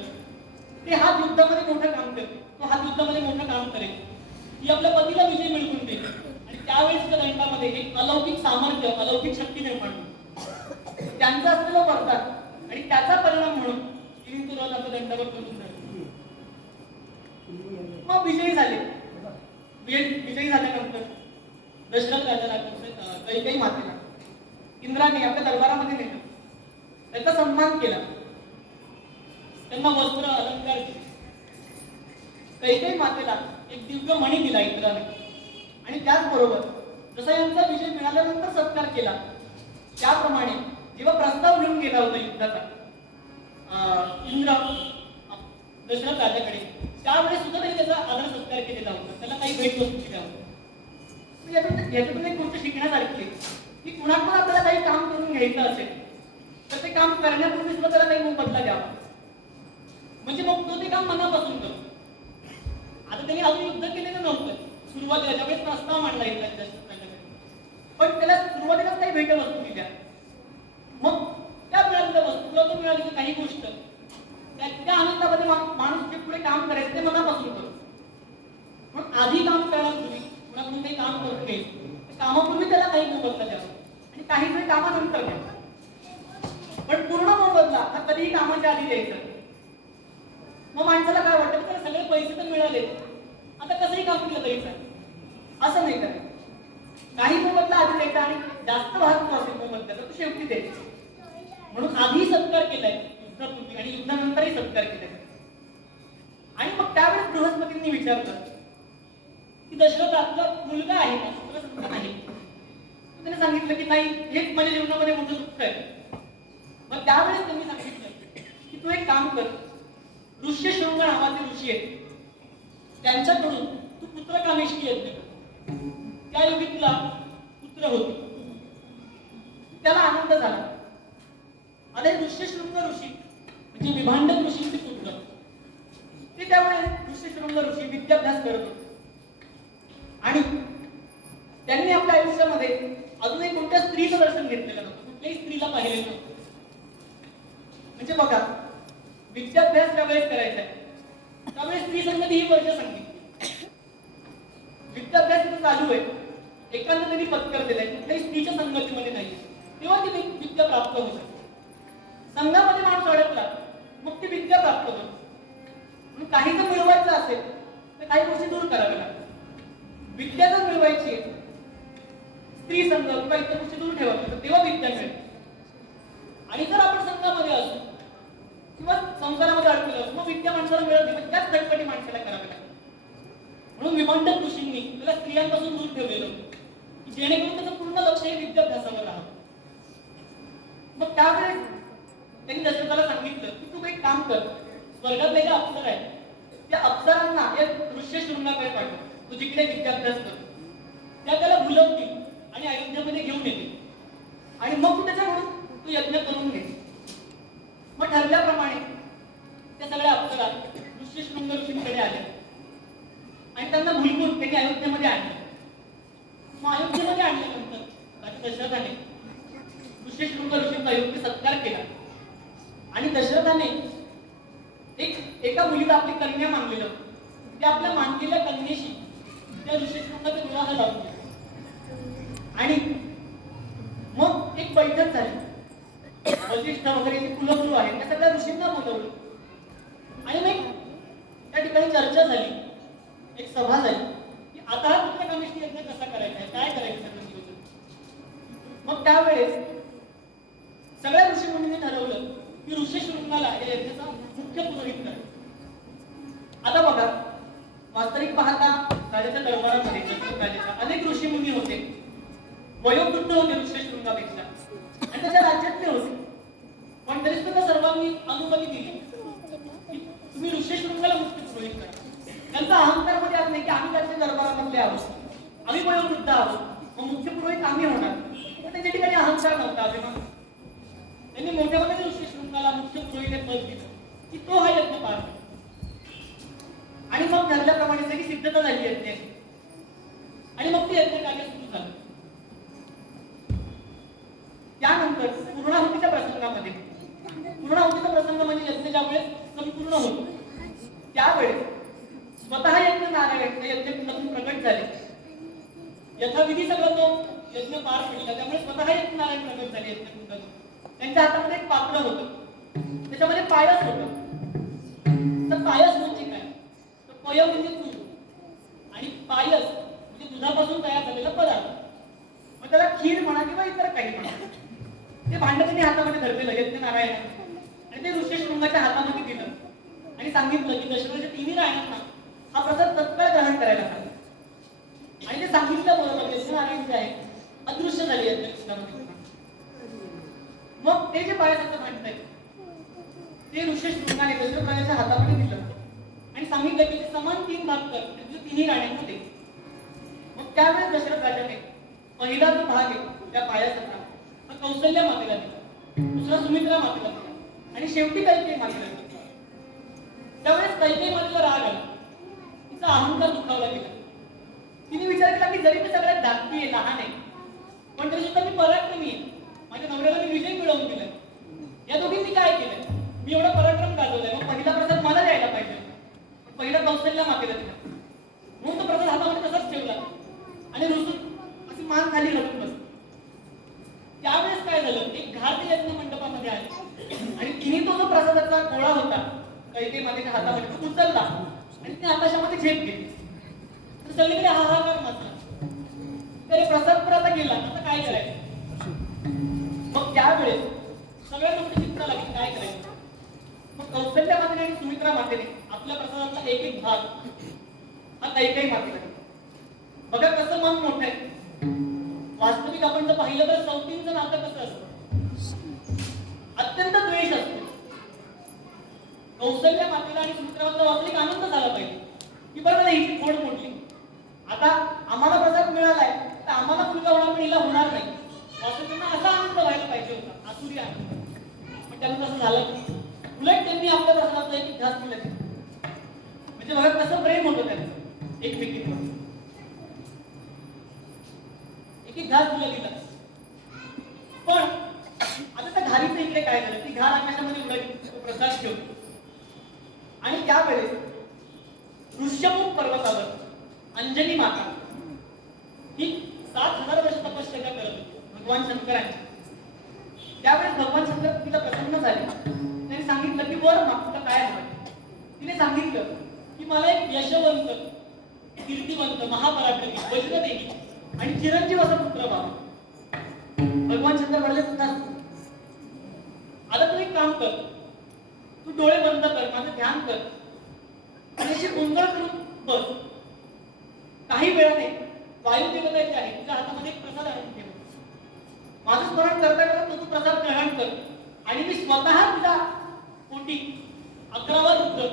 ते हात युद्धामध्ये मोठं काम करते, तो हात युद्धामध्ये मोठं काम करेल, ती आपल्या पतीला विजय मिळवून देईल आणि त्यावेळेस त्या दंडामध्ये एक अलौकिक सामर्थ्य, अलौकिक शक्ती निर्माण होईल. त्यांचा असलेला वरदान आणि त्याचा परिणाम म्हणून तिने तो रथ आपल्या दंडावर करून राहिला. मग विजयी झाले. विजयी झाल्यानंतर दशरथ राजाला, कैकेयी मातेला इंद्राने आपल्या दरबारामध्ये नेलं, त्यांचा सन्मान केला, त्यांना वस्त्र अलंकार दिले. कैकेयी मातेला एक दिव्य मणी दिला इंद्राने आणि त्याचबरोबर जसा यांचा विजय मिळाल्यानंतर सत्कार केला त्याप्रमाणे जेव्हा प्रस्ताव घेऊन गेला होता युद्धाचा इंद्र दशरथ राजाकडे, त्यावेळेस सुद्धा त्यांनी त्याचा आदर सत्कार केलेला होता, त्याला काही भेट वस्तू दिल्या होत्या. याच्यातून एक गोष्ट शिकण्यासारखी आहे की कुणाकडून आपल्याला काही काम करून घ्यायचं असेल तर ते काम करण्यापूर्वी सुद्धा त्याला काही मोबदला द्यावा. म्हणजे मग तो ते काम मनापासून करतो. आता त्यांनी अजून युद्ध केलेलं नव्हतं. सुरुवातीला ज्यावेळेस प्रस्ताव मांडला इंद्राच्या दशरथाच्याकडे, पण त्याला सुरुवातीलाच काही भेट वस्तू दिल्या. मग त्या मिळालेल्या वस्तू तुला तो मिळाली काही गोष्ट त्या आनंदामध्ये माणूस जे पुढे काम करायचं ते मनापासून करतो. पण आधी काम करण्यापूर्वी कुणाकडून काही काम करून घ्यायचं, कामापूर्वी त्याला काही मोबदला द्यावा आणि काही वेळ कामानंतर द्यावा. पण पूर्ण मोबदला हा कधीही कामाच्या आधी द्यायचा. मग माणसाला काय वाटतं तर सगळे पैसे तर मिळाले, आता कसंही काम केलं तरी चालेल, असं नाही करायचं. काही मोबदला आधी द्यायचा आणि जास्त वाहतूक असेल मोबदला तर तो शेवटी द्यायचा. म्हणून आधी सत्कार केलाय युद्धापूर्वी आणि युद्धानंतरही सत्कार केलाय. आणि मग त्यावेळेस बृहस्पतींनी विचारलं की दशरथ आपला मुलगा आहे का, पुत्र संतान आहे? त्याने सांगितलं की नाही, हेच माझ्या जीवनामध्ये मोठं दुःख आहे. मग त्यावेळेस त्यांनी सांगितलं की तू एक काम कर, ऋष्यशृंग नावाचे ऋषी आहेत त्यांच्याकडून तू पुत्रकामेष्टी यज्ञ कर. त्या योगी तुला पुत्र होते. त्याला आनंद झाला. आता ऋष्यशृंग ऋषी म्हणजे विभांडक ऋषींचे पुत्र, ते त्यामुळे ऋष्यशृंग ऋषी विद्याभ्यास करत होते आणि त्यांनी आपल्या आयुष्यामध्ये अजूनही कोणत्या स्त्रीचं दर्शन घेतलेलं नव्हतं, कुठल्याही स्त्रीला पाहिलेलं नव्हतं. म्हणजे बघा, विद्याभ्यास ज्यावेळेस करायचा आहे त्यावेळेस स्त्री संगती ही वर्ष सांगितली. विद्याभ्यास चालू आहे, एकांत त्यांनी पत्कर दिलाय, कुठल्याही स्त्रीच्या संगतीमध्ये नाही, तेव्हा ती विद्या प्राप्त होऊ शकते. संघामध्ये माणूस अडकला मग ती विद्या प्राप्त होते. म्हणून काही जर मिळवायचं असेल तर काही गोष्टी दूर कराव्या लागतात. विद्या जर मिळवायची स्त्री संघ किंवा इतर गोष्टी दूर ठेवायच्या तेव्हा विद्या मिळेल. आणि जर आपण संघामध्ये असू किंवा संसारामध्ये अडकलो असू मग विद्या माणसाला मिळत नाही, पण त्याच खटपटी माणसाला कराव्या लागतात. म्हणून विभांडक ऋषींनी त्याला स्त्रियांपासून दूर ठेवलेलं होतं, जेणेकरून त्याचं पूर्ण लक्ष हे विद्याभ्यासावर राहावं. मग त्यावेळेस त्यांनी दशरथाला सांगितलं की तू एक काम कर, स्वर्गातले जे अप्सर आहेत त्या अप्सरांना या ऋष्यशृंगाकडे पाठव, तू जिकडे विद्याभ्यास कर, त्याला भुलवतील आणि अयोध्येमध्ये घेऊन येतील आणि मग तू त्याच्याकडून तू यज्ञ करून घे. मग ठरल्याप्रमाणे त्या सगळ्या अप्सरा ऋष्यशृंग ऋषींकडे आल्या आणि त्यांना भुलवून त्यांनी अयोध्येमध्ये आणलं. मग अयोध्येमध्ये आणल्यानंतर दशरथाने ऋष्यशृंग ऋषींचा योग्य सत्कार केला आणि दशरथाने एका मुलीला आपली कन्या मानलेलं, त्या आपल्या मानलेल्या कन्येशी त्या ऋषिशृंगाचा विवाह लावून दिला. आणि मग एक बैठक झाली, वशिष्ठ वगैरे जे कुलगुरू आहेत त्या सगळ्या ऋषींना बोलवलं आणि मग त्या ठिकाणी चर्चा झाली, एक सभा झाली की आता हा पुत्रकामेष्टी यज्ञ कसा करायचा आहे, काय करायचं सगळं नियोजन. मग त्यावेळेस सगळ्या ऋषीमुनींनी ठरवलं की ऋष्यशृंगाला या यज्ञाचा मुख्य पुरोहित करायचा. आता बघा, वास्तविक पाहता राजाच्या दरबारामध्ये राजाच्या अनेक ऋषीमुनी होते, वयोवृद्ध होते ऋष्यशृंगापेक्षा आणि त्याच्या राज्यातले होते. पण तरी सुद्धा सर्वांनी अनुमती दिली की तुम्ही ऋष्यशृंगाला मुख्य पुरोहित करा. त्यांचा अहंकारामध्ये आज नाही की आम्ही त्याच्या दरबारामधले आहोत, आम्ही वयोवृद्ध आहोत, मग मुख्य पुरोहित आम्ही होणार. पण त्यांच्या ठिकाणी अहंकार नव्हता, अभिमान. त्यांनी मोठ्यामध्ये ऋष्यशृंगाला मुख्य पुरोहित पद दिलं की तो हा यज्ञ पार पडेल. आणि मग ठरल्याप्रमाणे सगळी सिद्धता झाली यज्ञाची आणि मग ते यज्ञ कार्य सुरू झालं. त्यानंतर पूर्णाहुतीच्या प्रसंगामध्ये, पूर्णाहुतीचा प्रसंग म्हणजे यज्ञ ज्यावेळेस संपूर्ण होतो त्यावेळेस स्वतः यज्ञ नारायण यज्ञकुंडातून प्रकट झाले. यथाविधी सगळं तो यज्ञ पार पडला, त्यामुळे स्वतः यज्ञ नारायण प्रकट झाले यज्ञकुंडातून. त्यांच्या हातामध्ये एक पात्र होतं, त्याच्यामध्ये पायस होतं. तर पायस म्हणजे काय, तर पय म्हणजे दूध आणि पायस म्हणजे दुधापासून तयार झालेला पदार्थ. मग त्याला खीर म्हणा किंवा इतर काही म्हणा, ते भांड त्यांनी हातामध्ये धरलेलं यज्ञ नारायण आणि ते ऋष्यशृंगाच्या हातामध्ये दिलं आणि सांगितलं की दशरथाच्या तिन्ही रायणांना हा प्रसाद तत्काळ ग्रहण करायला सांगितलं. आणि ते सांगितलं बरोबर यज्ञ नारायण जे आहे अदृश्य झाले यज्ञकुंडामध्ये. मग ते जे पायसाचं भांड आहे ते ऋष्यशृंगाने दशरथाच्या हातामध्ये दिलं आणि सांगितलं की ते समान 3 भाग कर तिन्ही राण्यांना दे. मग त्यावेळेस दशरथ राजाने पहिला जो भाग आहे त्या पायासाचा हा कौसल्या मातेला दिला, दुसरा सुमित्रा मातेला दिला आणि शेवटी कैकेयी मातेला दिला. त्यावेळेस कैकेयीमध्ये जो राग आला, तिचा अहंकार दुखावला गेला. तिने विचार केला की जरी मी सगळ्यात धाकटी आहे, लहान आहे, पण तरी सुद्धा मी पराक्रमी आहे. माझ्या नवऱ्याला मी विजय मिळवून दिलाय. या दोघींनी काय केलं? मी एवढा पराक्रम गाजवलाय, मग पहिला प्रसाद मला द्यायला पाहिजे. पण पहिला कौशल्य मागेला तिला, म्हणून तो प्रसाद हातामध्ये तसाच ठेवला आणि रुसून अशी मान खाली घालून बसली. त्यावेळेस काय झालं, एक घाट यज्ञ मंडपामध्ये आले आणि तिने तो जो प्रसादाचा गोळा होता कैकेयी मातेच्या हातामध्ये तो उचलला आणि ते आकाशामध्ये झेप घेतली. तर सगळीकडे हाहाकार माजला. तरी प्रसाद तर आता गेला, आता काय करायचं? मग त्यावेळेस सगळ्या गोष्टी चिंता लागली, काय करायचं? मग कौशल्या मातेने आणि सुमित्रा मातेने आपल्या प्रसादातला एक एक भाग हा कैकेयी मातेला दिला. बघा कसं मन मोठं आहे. वास्तविक आपण जर पाहिलं तर सौतींचं नातं कसं असतं, अत्यंत द्वेष असतो. कौशल्या मातेला आणि सुमित्राला वास्तविक आनंद झाला पाहिजे की बरं नाही ही खोड मोडली, आता आम्हाला प्रसाद मिळालाय तर आम्हाला मुलगा होणार पण हिला होणार नाही. वास्तविक त्यांना असा आनंद व्हायला पाहिजे होता, आसुरी आनंद. पण त्यांना तसं झालं नाही. उलट त्यांनी आपल्या प्रसादाचा एक घास दिला. म्हणजे बघा कसं प्रेम होतं त्यांचं एकमेकींवर. एक घास दिला गेला. पण आता त्या घारीचं इकडे काय झालं, ती घार आकाशामध्ये उडाली, तो प्रसाद ठेवून. आणि त्यावेळेस ऋष्यमुख पर्वतावर अंजनी माता ही 7,000 वर्ष तपश्चर्या करत होती भगवान शंकरांची. त्यावेळेस भगवान शंकर तिला प्रसन्न झाले. त्यांनी सांगितलं की वर माग तुला काय हवं. तिने सांगितलं की मला एक यशवंत, कीर्तिवंत, महापराक्रमी, वज्रदेवी आणि चिरंजीव असा पुत्र व्हावा. भगवान शंकर म्हणाले आता तू एक काम कर, तू डोळे बंद कर, माझं ध्यान कर आणि अशी गोंधळ करून बस. काही वेळाने वायू देवता येते आहे, तुझ्या हातामध्ये एक प्रसाद आणून ठेव. माझं स्मरण करता करता तू प्रसाद ग्रहण कर आणि मी स्वतः तुझ्या पोटी 11वा रुद्र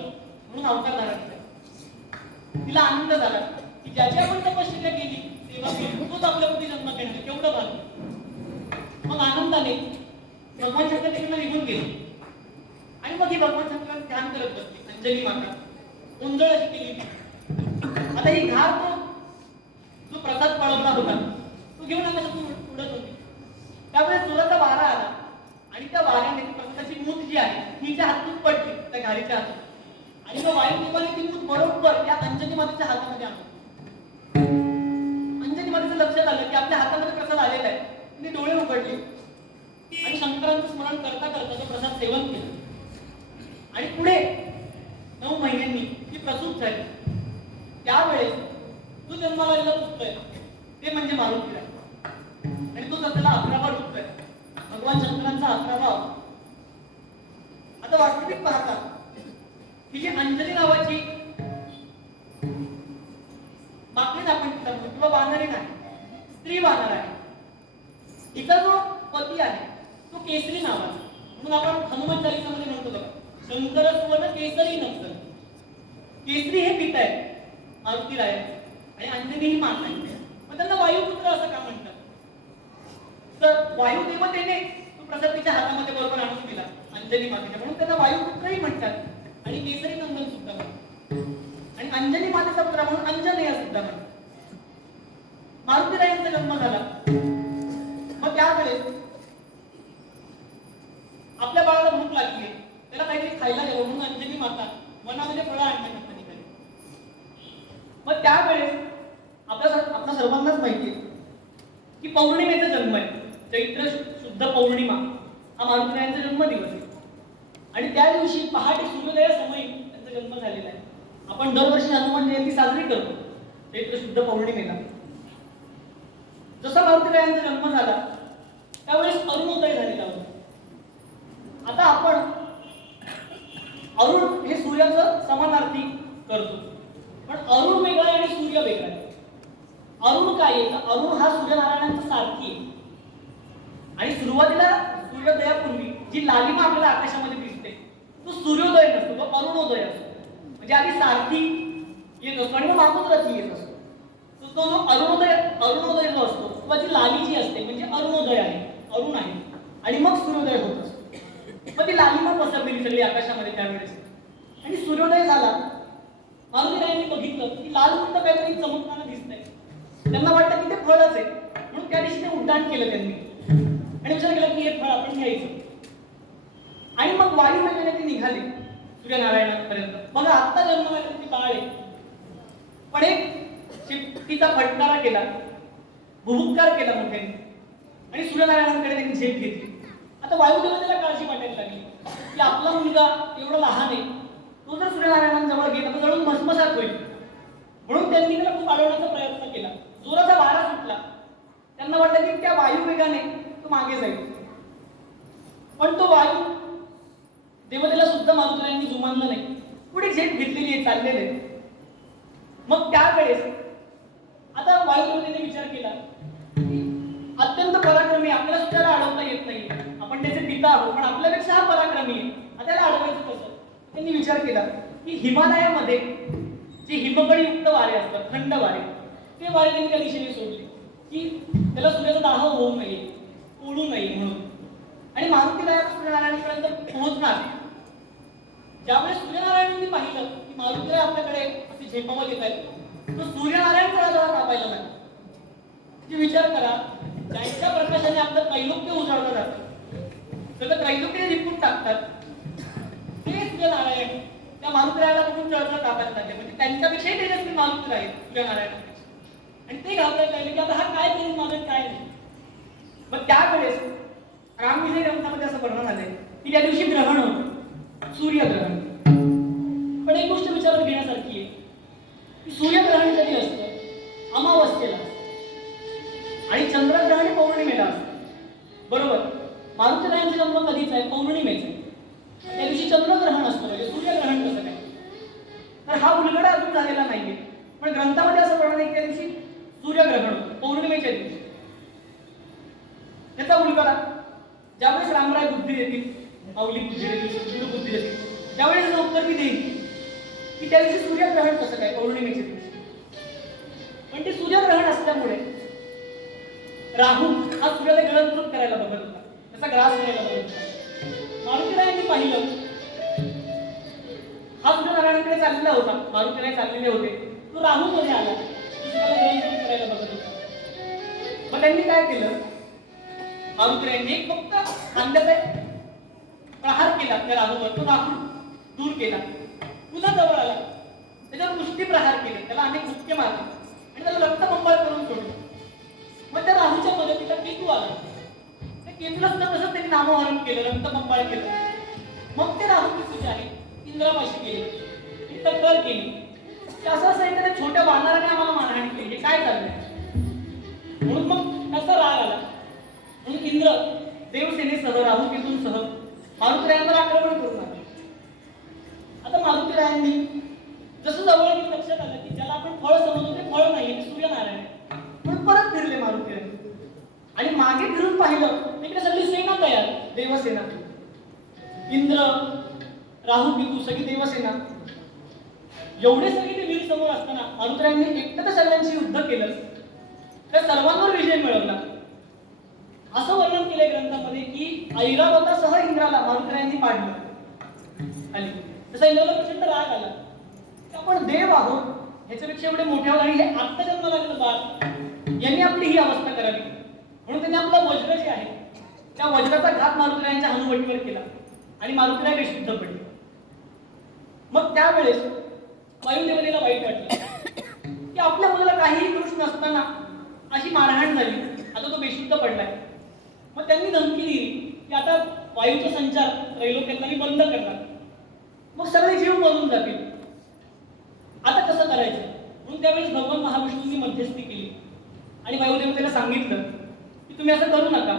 म्हणून अवतार धारण केला. तिला आनंद झाला की ज्याची आपण तपश्चर्या केली तेव्हा तोच आपल्या पोटी जन्म घेणार, केवढं भाग्य. मग आनंदाने भगवान शंकर तिकडे निघून गेले आणि मग ही भगवान शंकर ध्यान करत बसली. अंजनी माता गोंधळ अशी केली. आता ही घार तो जो प्रसाद पळवला होता तो घेऊन आकाशातून उडत होती. त्यामुळे जोराचा वारा आला आणि त्या वाऱ्याने प्रसादाची मूठ जी आहे तिच्या हातून पडली, त्या घारीच्या हातून. आणि मग वायुदेवाने ती मूठ बरोबर या अंजनी मातेच्या हातामध्ये आणली. अंजनी मातेचं लक्षात आलं की आपल्या हातामध्ये प्रसाद आलेला आहे. तिने डोळे उघडले आणि शंकरांचं स्मरण करता करता तो प्रसाद सेवन केलं. आणि पुढे 9 महिन्यांनी ती प्रसूत झाली. त्यावेळेस जो जन्माला आलेला पुत्र आहे ते म्हणजे मारुती आहे आणि तो त्याला 11वा रुद्र आहे, भगवान शंकरांचा 11वा. आता वास्तविक पाहता ही जी अंजनी नावाची मागणीच आपण किंवा वानरी नाही, स्त्री वानर आहे. हिचा जो पती आहे तो केसरी नावाचा, म्हणून आपण हनुमान चालीसामध्ये म्हणतो बघा, शंकर सुवर्ण केसरी नंतर. केसरी हे पिता आहे मारुती राय आणि अंजनी ही माता आहे. मग त्यांना वायुपुत्र असं का म्हणतात? तर वायुदेवतेने तो प्रसाद तिच्या हातामध्ये बरोबर आणून दिला अंजनी मातेच्या, म्हणून त्यांना वायुपुत्रही म्हणतात आणि केसरी नंदन सुद्धा म्हणतात आणि अंजनी मातेचा पुत्र म्हणून अंजनेय सुद्धा म्हणतात. मारुती रायांचा जन्म झाला. मग त्यावेळेस आपल्या बाळाला भूक लागली, त्याला काहीतरी खायला द्यावं म्हणून अंजनी माता वनामध्ये फळं आणण्याकरता निघाली. मग त्यावेळेस आपल्या सर्वांनाच माहिती आहे की पौर्णिमेचा जन्म आहे. चैत्र शुद्ध पौर्णिमा हा मारुतीरायांचा जन्मदिवस आहे आणि त्या दिवशी पहाटे सूर्योदयासमयी त्यांचा जन्म झालेला आहे. आपण दरवर्षी हनुमान जयंती साजरी करतो चैत्र शुद्ध पौर्णिमेला. जसा मारुतीरायांचा जन्म झाला त्यावेळेस अरुणोदय झालेला होता. आता आपण अरुण हे सूर्याचं समानार्थी करतो, पण अरुण वेगळा आणि सूर्य वेगळा आहे. अरुण काय आहे? अरुण हा सूर्यनारायणांचा सारखी आहे आणि सुरुवातीला सूर्योदयापूर्वी जी लालिमा आपल्याला आकाशामध्ये दिसते तो सूर्योदय नसतो, तो अरुणोदय असतो. म्हणजे आधी सारथी येत असतो आणि मग मातृरथी येत असतो. तो जो अरुणोदय जो असतो किंवा ती लाली जी असते म्हणजे अरुणोदय आहे, अरुण आहे आणि मग सूर्योदय होत असतो. मग ती लालिमा पसरलेली सगळी आकाशामध्ये त्यावेळेस. आणि सूर्योदय झाला. मारुतीरायांनी बघितलं की लाल कुंड काहीतरी चमकताना दिसतंय. त्यांना वाटतं की ते फळच आहे, म्हणून त्या दिशेने उड्डाण केलं त्यांनी आणि विचार केला की हे फळ आपण घ्यायचं. आणि मग वायू वेगाने ते निघाले सूर्यनारायणापर्यंत. बघा आत्ता जन्माला ती बाळ आहे, पण एक शिट्टीचा फटकारा केला, भुभुक्कार केला मोठ्याने आणि सूर्यनारायणांकडे त्यांनी झेप घेतली. आता वायुदेवतेला काळजी वाटायला लागली की आपला मुलगा एवढा लहान आहे, तो जर सूर्यनारायणांजवळ गेला तर जळून भस्मसात होईल. म्हणून त्यांनी त्याला खूप अडवण्याचा प्रयत्न केला. जोराचा वारा सुटला. त्यांना वाटलं की त्या वायू वेगाने तो मागे जाईल, पण तो वायू देवतेला सुद्धा मारुतीरायांनी जुमानलं नाही. पुढे झेप घेतलेली आहे, चाललेलं आहे. मग त्यावेळेस आता वायुदेवतेने विचार केला की अत्यंत पराक्रमी, आपल्याला सुद्धा त्याला अडवता येत नाही, आपण त्याचे पिता आहोत, पण आपल्यापेक्षा हा पराक्रमी आहे, आता त्याला अडवायचं कसं. त्यांनी विचार केला की हिमालयामध्ये जे हिमकडयुक्त वारे असतात, थंड वारे, ते वारे त्यांनी त्या दिशेने सोडले की त्याला सूर्याचा दाह होऊ नये, पोळू नये म्हणून. आणि मारुतीराया सूर्यनारायणापर्यंत पोहोचणार. ज्यावेळेस सूर्यनारायणांनी पाहिलं की मारुतीराय आपल्याकडे असे झेपावत येत आहेत, तो सूर्यनारायण जरा कापायला लागला. म्हणजे विचार करा, ज्यांच्या प्रकाशाने आपलं त्रैलोक्य उजाळलं जातं, सगळं त्रैलोक्य रिपून टाकतात, ते सूर्यनारायण त्या मारुतीरायाला बघून जळजळ कापायला लागले. म्हणजे त्यांच्यापेक्षाही तेजस्वी मारुतीराय सूर्यनारायणापेक्षा. आणि ते घाबरायला लागले की आता हा काय करून मागत काय नाही. मग त्यावेळेस रामविजय ग्रंथामध्ये असं वर्णन आलंय की त्या दिवशी ग्रहण होतं, सूर्यग्रहण. पण एक गोष्ट विचारात घेण्यासारखी आहे की सूर्यग्रहण कधी असतं? अमावस्येला असतं आणि चंद्रग्रहण पौर्णिमेला असतं. बरोबर, मारुतीरायांचा जन्म कधीच आहे? पौर्णिमेचा. त्या दिवशी चंद्रग्रहण असतं, म्हणजे सूर्यग्रहण कसं काय? तर हा उलगडा अजून झालेला नाहीये, पण ग्रंथामध्ये असं वर्णन आहे की त्या दिवशी सूर्यग्रहण होतं, पौर्णिमेच्या दिवशी. त्याचा उलगडा ज्यावेळेस रामराय बुद्धी देतील, माऊली बुद्धी देतील, बुद्धी देतील, त्यावेळेस उत्तर मी देईल की त्या दिवशी सूर्यग्रहण कसं काय, पौर्णिमेच्या दिवशी. पण ते सूर्यग्रहण असल्यामुळे राहू हा सूर्याला गिळंकृत करायला बघत होता, त्याचा ग्रास करायला बघत होता. मारुतीरायांनी पाहिलं हा सूर्यनारायणाकडे चाललेला होता, मारुतीराय चाललेले होते, तो राहू मध्ये आला, सूर्याला गिळंकृत करायला बघत होता. मग त्यांनी काय केलं? मारुतीरायांनी एक फक्त खांद्याचा प्रहार केला त्या राहूवर, तो राहू दूर केला. पुन्हा जवळ आला, त्याच्यावर मुष्टी प्रहार केले, त्याला अनेक मुक्के मारले आणि त्याला रक्तबंबाळ करून सोडले. मग त्या राहूच्या मदतीला केतू आला. त्या केतूला सुद्धा तसंच त्यांनी नामोहरण केलं, रक्तबंबाळ केलं. मग ते राहू जे आहे इंद्रापाशी गेले, तक्रार केली की असं असं एखाद्या छोट्या वानराने आम्हाला मारहाण केली, हे काय चाललंय? म्हणून मग त्याचा राग आला. म्हणून इंद्र देवसेनेसह, राहू केतूंसह मारुतीरायांवर आक्रमण करून आले. आता मारुतीरायांनी जसं जवळ येऊन लक्षात आलं की ज्याला आपण फळ समजतो ते फळ नाही, ते सूर्यनारायण आहे. म्हणून परत फिरले मारुतीराय आणि मागे फिरून पाहिलं, तिकडे सगळी सेना तयार, देवसेना, इंद्र, राहू, केतू, सगळी देवसेना. एवढे सगळे ते वीर समोर असताना मारुतीरायांनी एकटं सगळ्यांशी युद्ध केलं, त्या सर्वांवर विजय मिळवला. असं वर्णन केलंय ग्रंथामध्ये की ऐरावतासह इंद्राला मारुतीरायांनी पाडलं खाली. तसा इंद्राला प्रचंड राग आला की आपण देव आहोत, ह्याच्यापेक्षा एवढे मोठे आहोत आणि हे आत्ता जन्माला लागलं बाळ, यांनी आपली ही अवस्था करावी. म्हणून त्यांनी आपला वज्र जे आहे त्या वज्राचा घात मारुतीरायांच्या हनुवटीवर केला आणि मारुतीराय बेशुद्ध पडले. मग त्यावेळेस वायुदेवतेला वाईट वाटलं की आपल्या मुलाला काहीही दोष नसताना अशी मारहाण झाली, आता तो बेशुद्ध पडलाय. मग त्यांनी धमकी दिली की आता वायूचा संचार त्रैलोक्यातला मी बंद करणार, मग सगळे जीव मरून जातील, आता कसं करायचं? म्हणून त्यावेळेस भगवान महाविष्णूंनी मध्यस्थी केली आणि वायुदेवतेला सांगितलं की तुम्ही असं करू नका,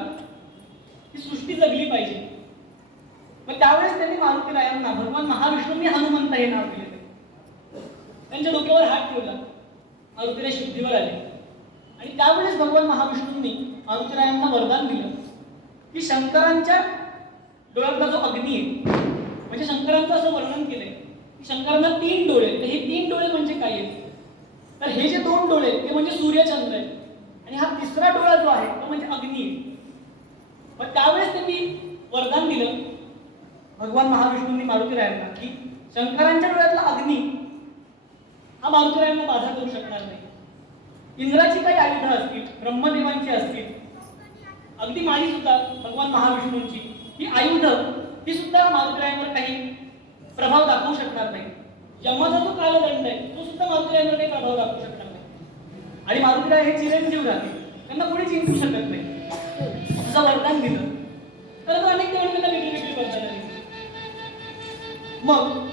ही सृष्टी जगली पाहिजे. मग त्यावेळेस त्यांनी मारुतीरायांना भगवान महाविष्णूंनी हनुमंत हे नाव दिले. त्यांच्या डोक्यावर हात ठेवला, मारुतीराय शुद्धीवर आले आणि त्यावेळेस भगवान महाविष्णूंनी मारुतीरायांना वरदान दिलं की शंकरांच्या डोळ्यातला जो अग्नी आहे, म्हणजे शंकरांचं असं वर्णन केलंय की शंकरांना 3 डोळे, तर हे 3 डोळे म्हणजे काय आहेत? तर हे जे 2 डोळे ते म्हणजे सूर्यचंद्र आहे आणि हा तिसरा डोळा जो आहे तो म्हणजे अग्नी आहे. मग त्यावेळेस त्यांनी वरदान दिलं भगवान महाविष्णूंनी मारुतीरायांना की शंकरांच्या डोळ्यातला अग्नी हा मारुतीरायांना बाधा करू शकणार नाही. इंद्राची काही आयुधं असतील, ब्रह्मदेवांची असतील, अगदी माळी सुद्धा भगवान महाविष्णूंची ही आयुधं ही सुद्धा मारुतीरायांवर काही प्रभाव दाखवू शकणार नाही. यमाचा जो कालदंड आहे तो सुद्धा मारुतीरायांवर काही प्रभाव दाखवू शकणार नाही. आणि मारुतीराय हे चिरंजीव झाले, त्यांना कोणी जिंकू शकत नाही असं वरदान दिलं. तर अनेक देवांनी त्यांना वेगळी वेगळी वरदानं दिली. मग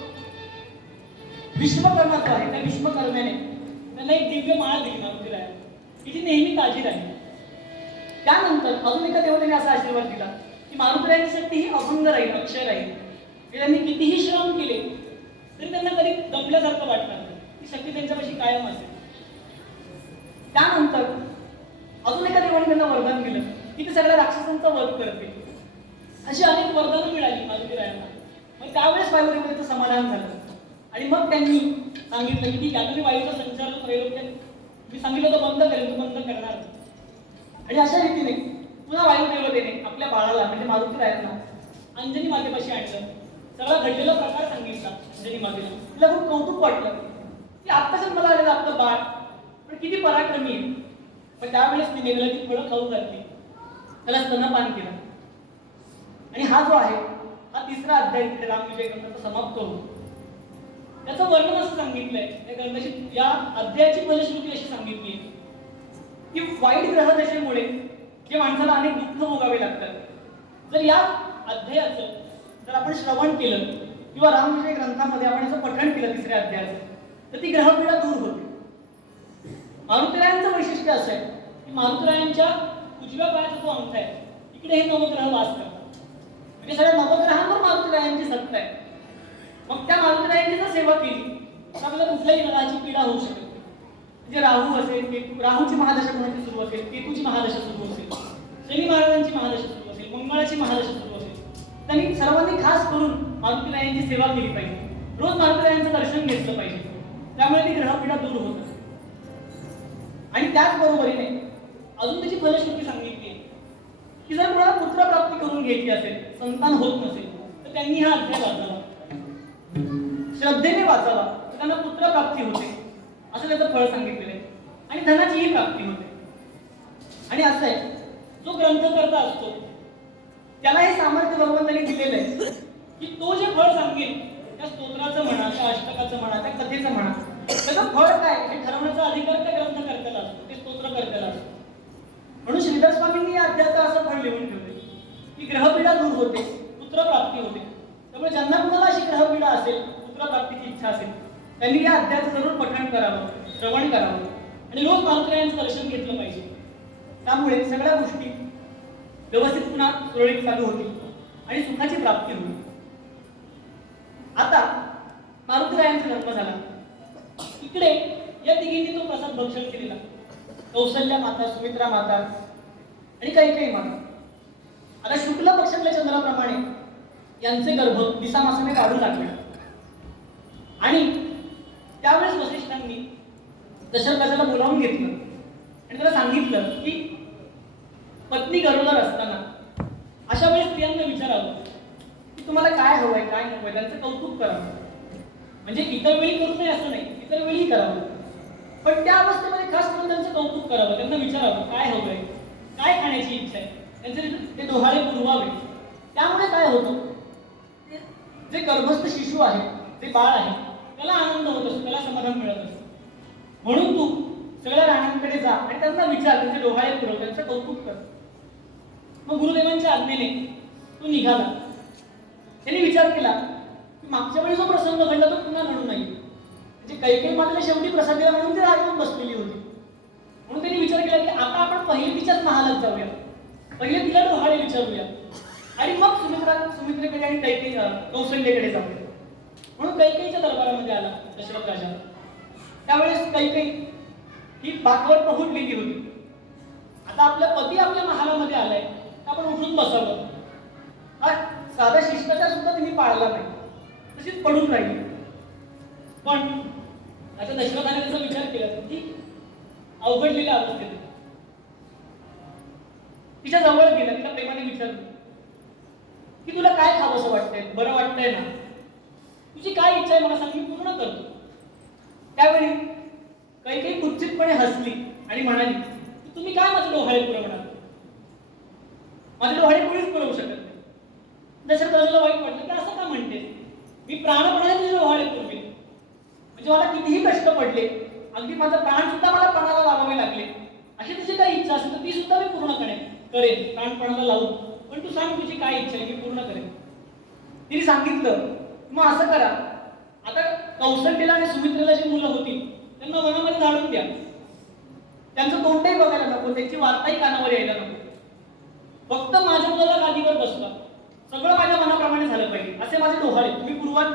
विश्वकर्मा जो आहे त्या विश्वकर्म्याने त्यांना एक दिव्य माळ दिली मारुतीराया की जी नेहमी ताजी राहील. त्यानंतर अजून एका देवतेने असा आशीर्वाद दिला की मारुतीरायांची शक्ती ही अभंग राहील, अक्षय राहील. त्यांनी कितीही श्रम केले तरी त्यांना कधी दमल्यासारखं वाटणार नाही. ती शक्ती त्यांच्यापाशी कायम असेल. त्यानंतर अजून एका देवाने त्यांना वरदान दिलं की ते सगळ्या राक्षसांचा वध करते. अशी अनेक वरदानं मिळाली मारुतीरायांना. मग त्यावेळेस वायुदेवतेचं समाधान झालं आणि मग त्यांनी सांगितलं की ठीक आहे, आता मी वायूचा संचार त्रैलोक्यात मी सांगितलं तर बंद करेल, तो बंद करणार. आणि अशा रीतीने पुन्हा वायुदेवतेने आपल्या बाळाला म्हणजे मारुतीरायांना अंजनी मातेपाशी आणलं. सगळा घडलेला प्रकार सांगितला अंजनी मातेला. तिला खूप कौतुक वाटलं की आत्ताच मला आलेलं आपलं बाळ पण किती पराक्रमी आहे. पण त्यावेळेस ती नेगलाची फळं खाऊ घातली, त्याला स्तनपान केलं. आणि हा जो आहे हा तिसरा अध्याय इथे रामविजय ग्रंथाचा समाप्त होतो. त्याचं वर्णन असं सांगितलंय त्या ग्रंथाची, या अध्यायाची फलश्रुती अशी सांगितली की वाईट ग्रहदशेमुळे जे माणसाला अनेक दुःख भोगावे लागतात, जर या अध्यायाचं जर आपण श्रवण केलं किंवा रामविजय ग्रंथामध्ये आपण याचं पठण केलं तिसऱ्या अध्यायाचं तर ती ग्रहपीडा दूर होते. मारुतीरायांचं वैशिष्ट्य असं आहे की मारुतीरायांच्या उजव्या पायाचा जो अंक आहे इकडे हे नवग्रह वास करतात. म्हणजे सगळ्या नवग्रहांवर मारुतीरायांची सत्ता आहे. मग त्या मारुतीरायांची जर सेवा केली तर आपल्याला कुठल्याही ग्रहाची पीडा होऊ शकत नाही. म्हणजे राहू असेल, केतू, राहूची महादशा कोणाची सुरू असेल, केतूची महादशा सुरू असेल, शनी महाराजांची महादशा सुरू असेल, मंगळाची महादशा सुरू असेल, त्यांनी सर्वांनी खास करून मारुतीरायांची सेवा केली पाहिजे. रोज मारुतीरायांचं दर्शन घेतलं पाहिजे. त्यामुळे ती ग्रहपीडा दूर होत असते. आणि त्याचबरोबरीने अजून त्याची फलश्रुती सांगितली आहे की जर कोणाला पुत्रप्राप्ती करून घ्यायची असेल, संतान होत नसेल तर त्यांनी हा अध्याय वाचावा, श्रद्धेने वाचावा, तर त्यांना पुत्रप्राप्ती होते असं त्याचं फळ सांगितलेलं आहे. आणि धनाचीही प्राप्ती होते. आणि असं आहे, जो ग्रंथकर्ता असतो त्याला हे सामर्थ्य भगवंतांनी दिलेलं आहे की तो जे फळ सांगेल त्या स्तोत्राचं म्हणा, त्या अष्टकाचं म्हणा, त्या कथेचं म्हणा, त्याचं फळ काय हे ठरवण्याचा अधिकार त्या ग्रंथकर्त्याला असतो, ते स्तोत्रकर्त्याला असतो. म्हणून श्रीधर स्वामींनी या अध्यायाचं असं फळ लिहून ठेवले की ग्रहपीडा दूर होते, पुत्रप्राप्ती होते. त्यामुळे ज्यांना कुणाला अशी ग्रहपीडा असेल, पुत्रप्राप्तीची इच्छा असेल, त्यांनी या अध्यायाचं जरूर पठण करावं, श्रवण करावं आणि रोज मारुतीरायांचं दर्शन घेतलं पाहिजे. त्यामुळे सगळ्या गोष्टी व्यवस्थित पुन्हा सुरळीत चालू होतील आणि सुखाची प्राप्ती होईल. आता मारुतीरायांचा जन्म झाला. इकडे या तिघींनी तो प्रसाद भक्षण केलेला. कौसल्या माता, सुमित्रा माता आणि कैकेयी माता. आता शुक्ल पक्षातल्या चंद्राप्रमाणे यांचे गर्भ दिसामासाने काढू लागले. आणि त्यावेळेस वसिष्ठांनी दशरथाला बोलावून घेतलं आणि त्याला सांगितलं की पत्नी गरोदर असताना अशा वेळेस स्त्रियांना विचारावं की तुम्हाला काय हवंय, काय नकोय, त्यांचं कौतुक करावं. म्हणजे इतर वेळी करू नये असं नाही, इतर वेळी करावं, पण त्या अवस्थेमध्ये खास करून त्यांचं कौतुक करावं, त्यांना विचारावं काय हवंय, काय खाण्याची इच्छा आहे, त्यांचे ते डोहाळे पुरवावे. त्यामुळे काय होतं, जे गर्भस्थ शिशु आहे, जे बाळ आहे, त्याला आनंद होत असतो, त्याला समाधान मिळत असतं. म्हणून तू सगळ्या राण्यांकडे जा आणि त्यांना विचार, त्यांचे डोहाळे पुरव, त्यांचं कौतुक कर. मग गुरुदेवांच्या आज्ञेने तो निघाला. त्यांनी विचार केला की मागच्या वेळी जो प्रसंग घडला तो पुन्हा घडू नये. म्हणजे कैकेयी मातेला शेवटी प्रसाद दिला म्हणून ती रागवून बसलेली होती. म्हणून त्यांनी विचार केला की आता आपण पहिले तिच्याच महालात जाऊया, पहिले तिला डोहाळे विचारूया आणि मग सुमित्रेकडे आणि कौशल्येकडे जाऊया. म्हणून कैकेयीच्या दरबारामध्ये आला दशरथ राजा. त्यावेळेस कैकेयी ही बाकवर पहुडलेली होती. आता आपला पती आपल्या महालामध्ये आलाय, आपण उठून बसावं. हा साधा शिष्टाचार सुद्धा तिने पाळला नाही, तशीच पडून राहिली. पण आता दशरथाने त्याचा विचार केला की अवघडलेल्या अवस्थेत तिच्या जवळ गेला, तिला प्रेमाने विचारलं की तुला काय खावंसं वाटतंय, बरं वाटतंय ना, तू तुझी काय इच्छा आहे मला सांग, मी पूर्ण करतो. त्यावेळी कैकेयी कुत्सितपणे हसली आणि म्हणाली, तुम्ही काय माझे डोहाळे पुरवणार? माझे डोहाळे कोणीच पुरवू शकत नाही. दशरथाला वाईट वाटलं की असं का म्हणते, मी प्राणपणाने तुझे डोहाळे पुरवेन. म्हणजे मला कितीही कष्ट पडले, अगदी माझा प्राण सुद्धा मला प्राणाला लावावे लागले, अशी तुझी काही इच्छा असेल तर ती सुद्धा मी पूर्ण करेन प्राणपणाला लावून. पण तू सांग तुझी काय इच्छा आहे, मी पूर्ण करेन. तिने सांगितलं, मग असं करा, आता कौशल्येला आणि सुमित्रेला जी मुलं होती त्यांना वनामध्ये धाडून द्या. त्यांचं तोंडही बघायला नको, त्यांची वार्ताही कानावर यायला नको. फक्त माझ्या मुलाला गादीवर बसवा, सगळं माझ्या मनाप्रमाणे झालं पाहिजे, असे माझे डोहाळे तुम्ही पुरवाल.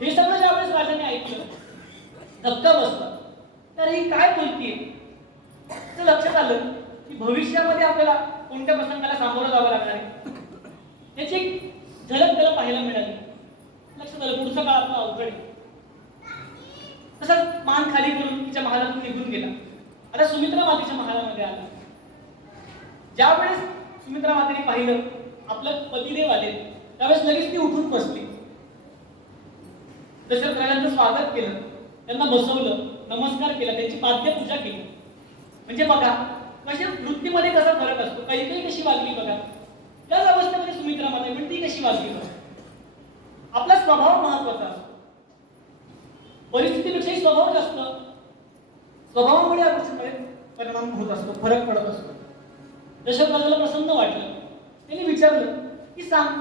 हे सगळं ज्यावेळेस राजाने ऐकलं, धक्का बसला. तर ही काय बोलतीये? तर लक्षात आलं की भविष्यामध्ये आपल्याला कोणत्या प्रसंगाला सामोरं जावं लागणार आहे त्याची एक झलक त्याला पाहायला मिळाली. लक्षात आलं पुढचा काळ आपला अवघड आहे. तसंच मान खाली करून तिच्या महालातून निघून गेला. आता सुमित्रा मातेच्या महालामध्ये आला. ज्यावेळेस सुमित्रा मातेने पाहिलं आपलं पतिदेव आले, त्यावेळेस लगेच ती उठून बसली. दशरथ राजांचं स्वागत केलं, त्यांना बसवलं, नमस्कार केला, त्यांची पाद्यपूजा केली. म्हणजे बघा कशा वृत्तीमध्ये कसा फरक असतो. कैकेयी कशी वागली बघा, त्याच अवस्थेमध्ये सुमित्रा माता पण ती कशी वागली बघा. आपला स्वभाव महत्वाचा असतो, परिस्थितीपेक्षाही स्वभाव जास्त. स्वभावामुळे या गोष्टीकडे परिणाम होत असतो, फरक पडत असतो. दशरथ राजाला प्रसन्न वाटलं. त्यांनी विचारलं की सांग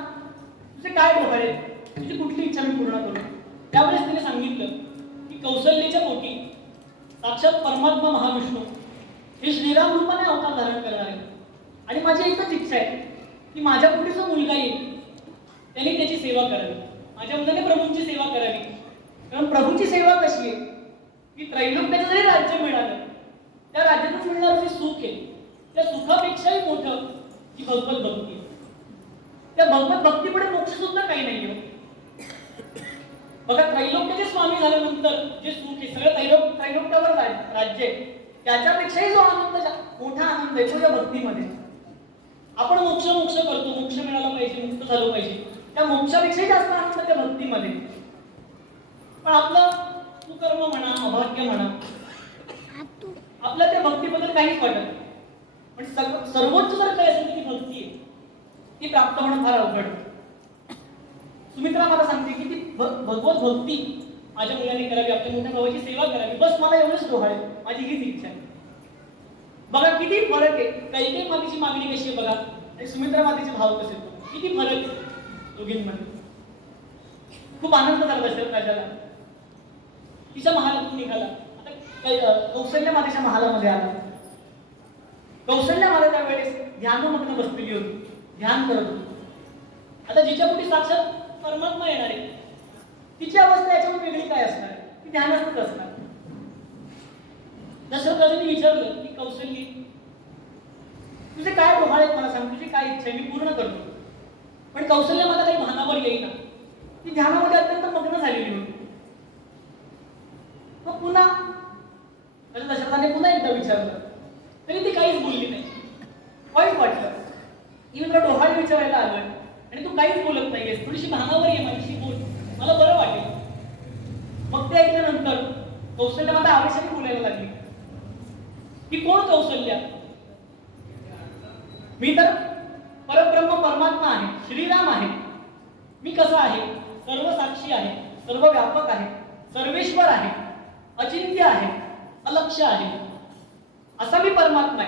तुझे काय डोहाळे, तुझी कुठली इच्छा मी पूर्ण करू. त्यावेळेस तिने सांगितलं की कौशल्याच्या पोटी साक्षात परमात्मा महाविष्णू हे श्रीराम रूपाने अवतार धारण करणार आहे. आणि माझी एकच इच्छा आहे की माझ्या पोटी जो मुलगा येईल त्याने त्याची सेवा करावी, माझ्या मुलाने प्रभूंची सेवा करावी. कारण प्रभूची सेवा कशी आहे की त्रैलोक्याचं जरी राज्य मिळालं, त्या राज्यातून मिळणारं जे सुख आहे त्या सुखापेक्षाही मोठं ही भगवत भक्ती. त्या भगवत भक्तीपुढे मोक्ष सुद्धा काही नाहीये. बघा त्रैलोक्याचे स्वामी झाल्यानंतर जे सुख आहे सगळं त्रैलोक्यावर राज्य आहे, त्याच्यापेक्षाही जो आनंद मोठा आनंद आहे तो या भक्तीमध्ये. आपण मोक्ष करतो, मोक्ष मिळाला पाहिजे, मुक्त झालो पाहिजे, त्या मोक्षापेक्षाही जास्त आनंद त्या भक्तीमध्ये. पण आपलं कुकर्म म्हणा, अभाग्य म्हणा, आपल्या त्या भक्तीबद्दल काहीच वाटत नाही. पण सर्वोच्च जर काय असेल ती भक्ती आहे, ती प्राप्त होणं फार अवघड. सुमित्रा मला सांगते की ती भगवत भक्ती माझ्या मुलाने करावी, आपल्या मोठ्या भावाची सेवा करावी, बस मला एवढंच डोहाळे, माझी हीच इच्छा आहे. बघा किती फरक आहे. कैकेयी मातेची मागणी कशी आहे बघा, आणि सुमित्रा मातेचे भाव कसे आहेत, किती फरक आहे दोघींमध्ये. खूप आनंद झाला दशरथ राजाला. तिच्या महालातून निघाला. आता कौशल्य मातेच्या महालामध्ये आला. कौशल्य माता त्यावेळेस ध्यानमग्न बसलेली होती, ध्यान करत होती. आता जिच्या पोटी साक्षात परमात्मा येणार आहे तिची अवस्था याच्यावर वेगळी काय असणार, ती ध्यानातच असणार. दशरथ राजांनी विचारलं की कौशल्य तुझे काय डोहाळे मला सांग, तुझी काय इच्छा आहे, मी पूर्ण करतो. पण कौशल्य मला काही भानावर येईना, ती ध्यानामध्ये अत्यंत मग्न झालेली होती. मग पुन्हा दशरथाने पुन्हा एकदा विचारलं तरी ती काहीच बोलली नाही. वाईट वाटलं, मी तुला डोहाळे विचारायला आलोय आणि तू काहीच बोलत नाहीयेस, थोडीशी भानावर ये, माझ्याशी बोल, मला बरं वाटेल. मग ते ऐकल्यानंतर कौशल्य माता आवेशाने बोलायला लागली की कोण कौशल्या, मी तर परब्रह्म परमात्मा आहे, श्रीराम आहे. मी कसा आहे, सर्व साक्षी आहे, सर्व व्यापक आहे, सर्वेश्वर आहे, अचिंत्य आहे, अलक्ष्य आहे, असा मी परमात्मा आहे.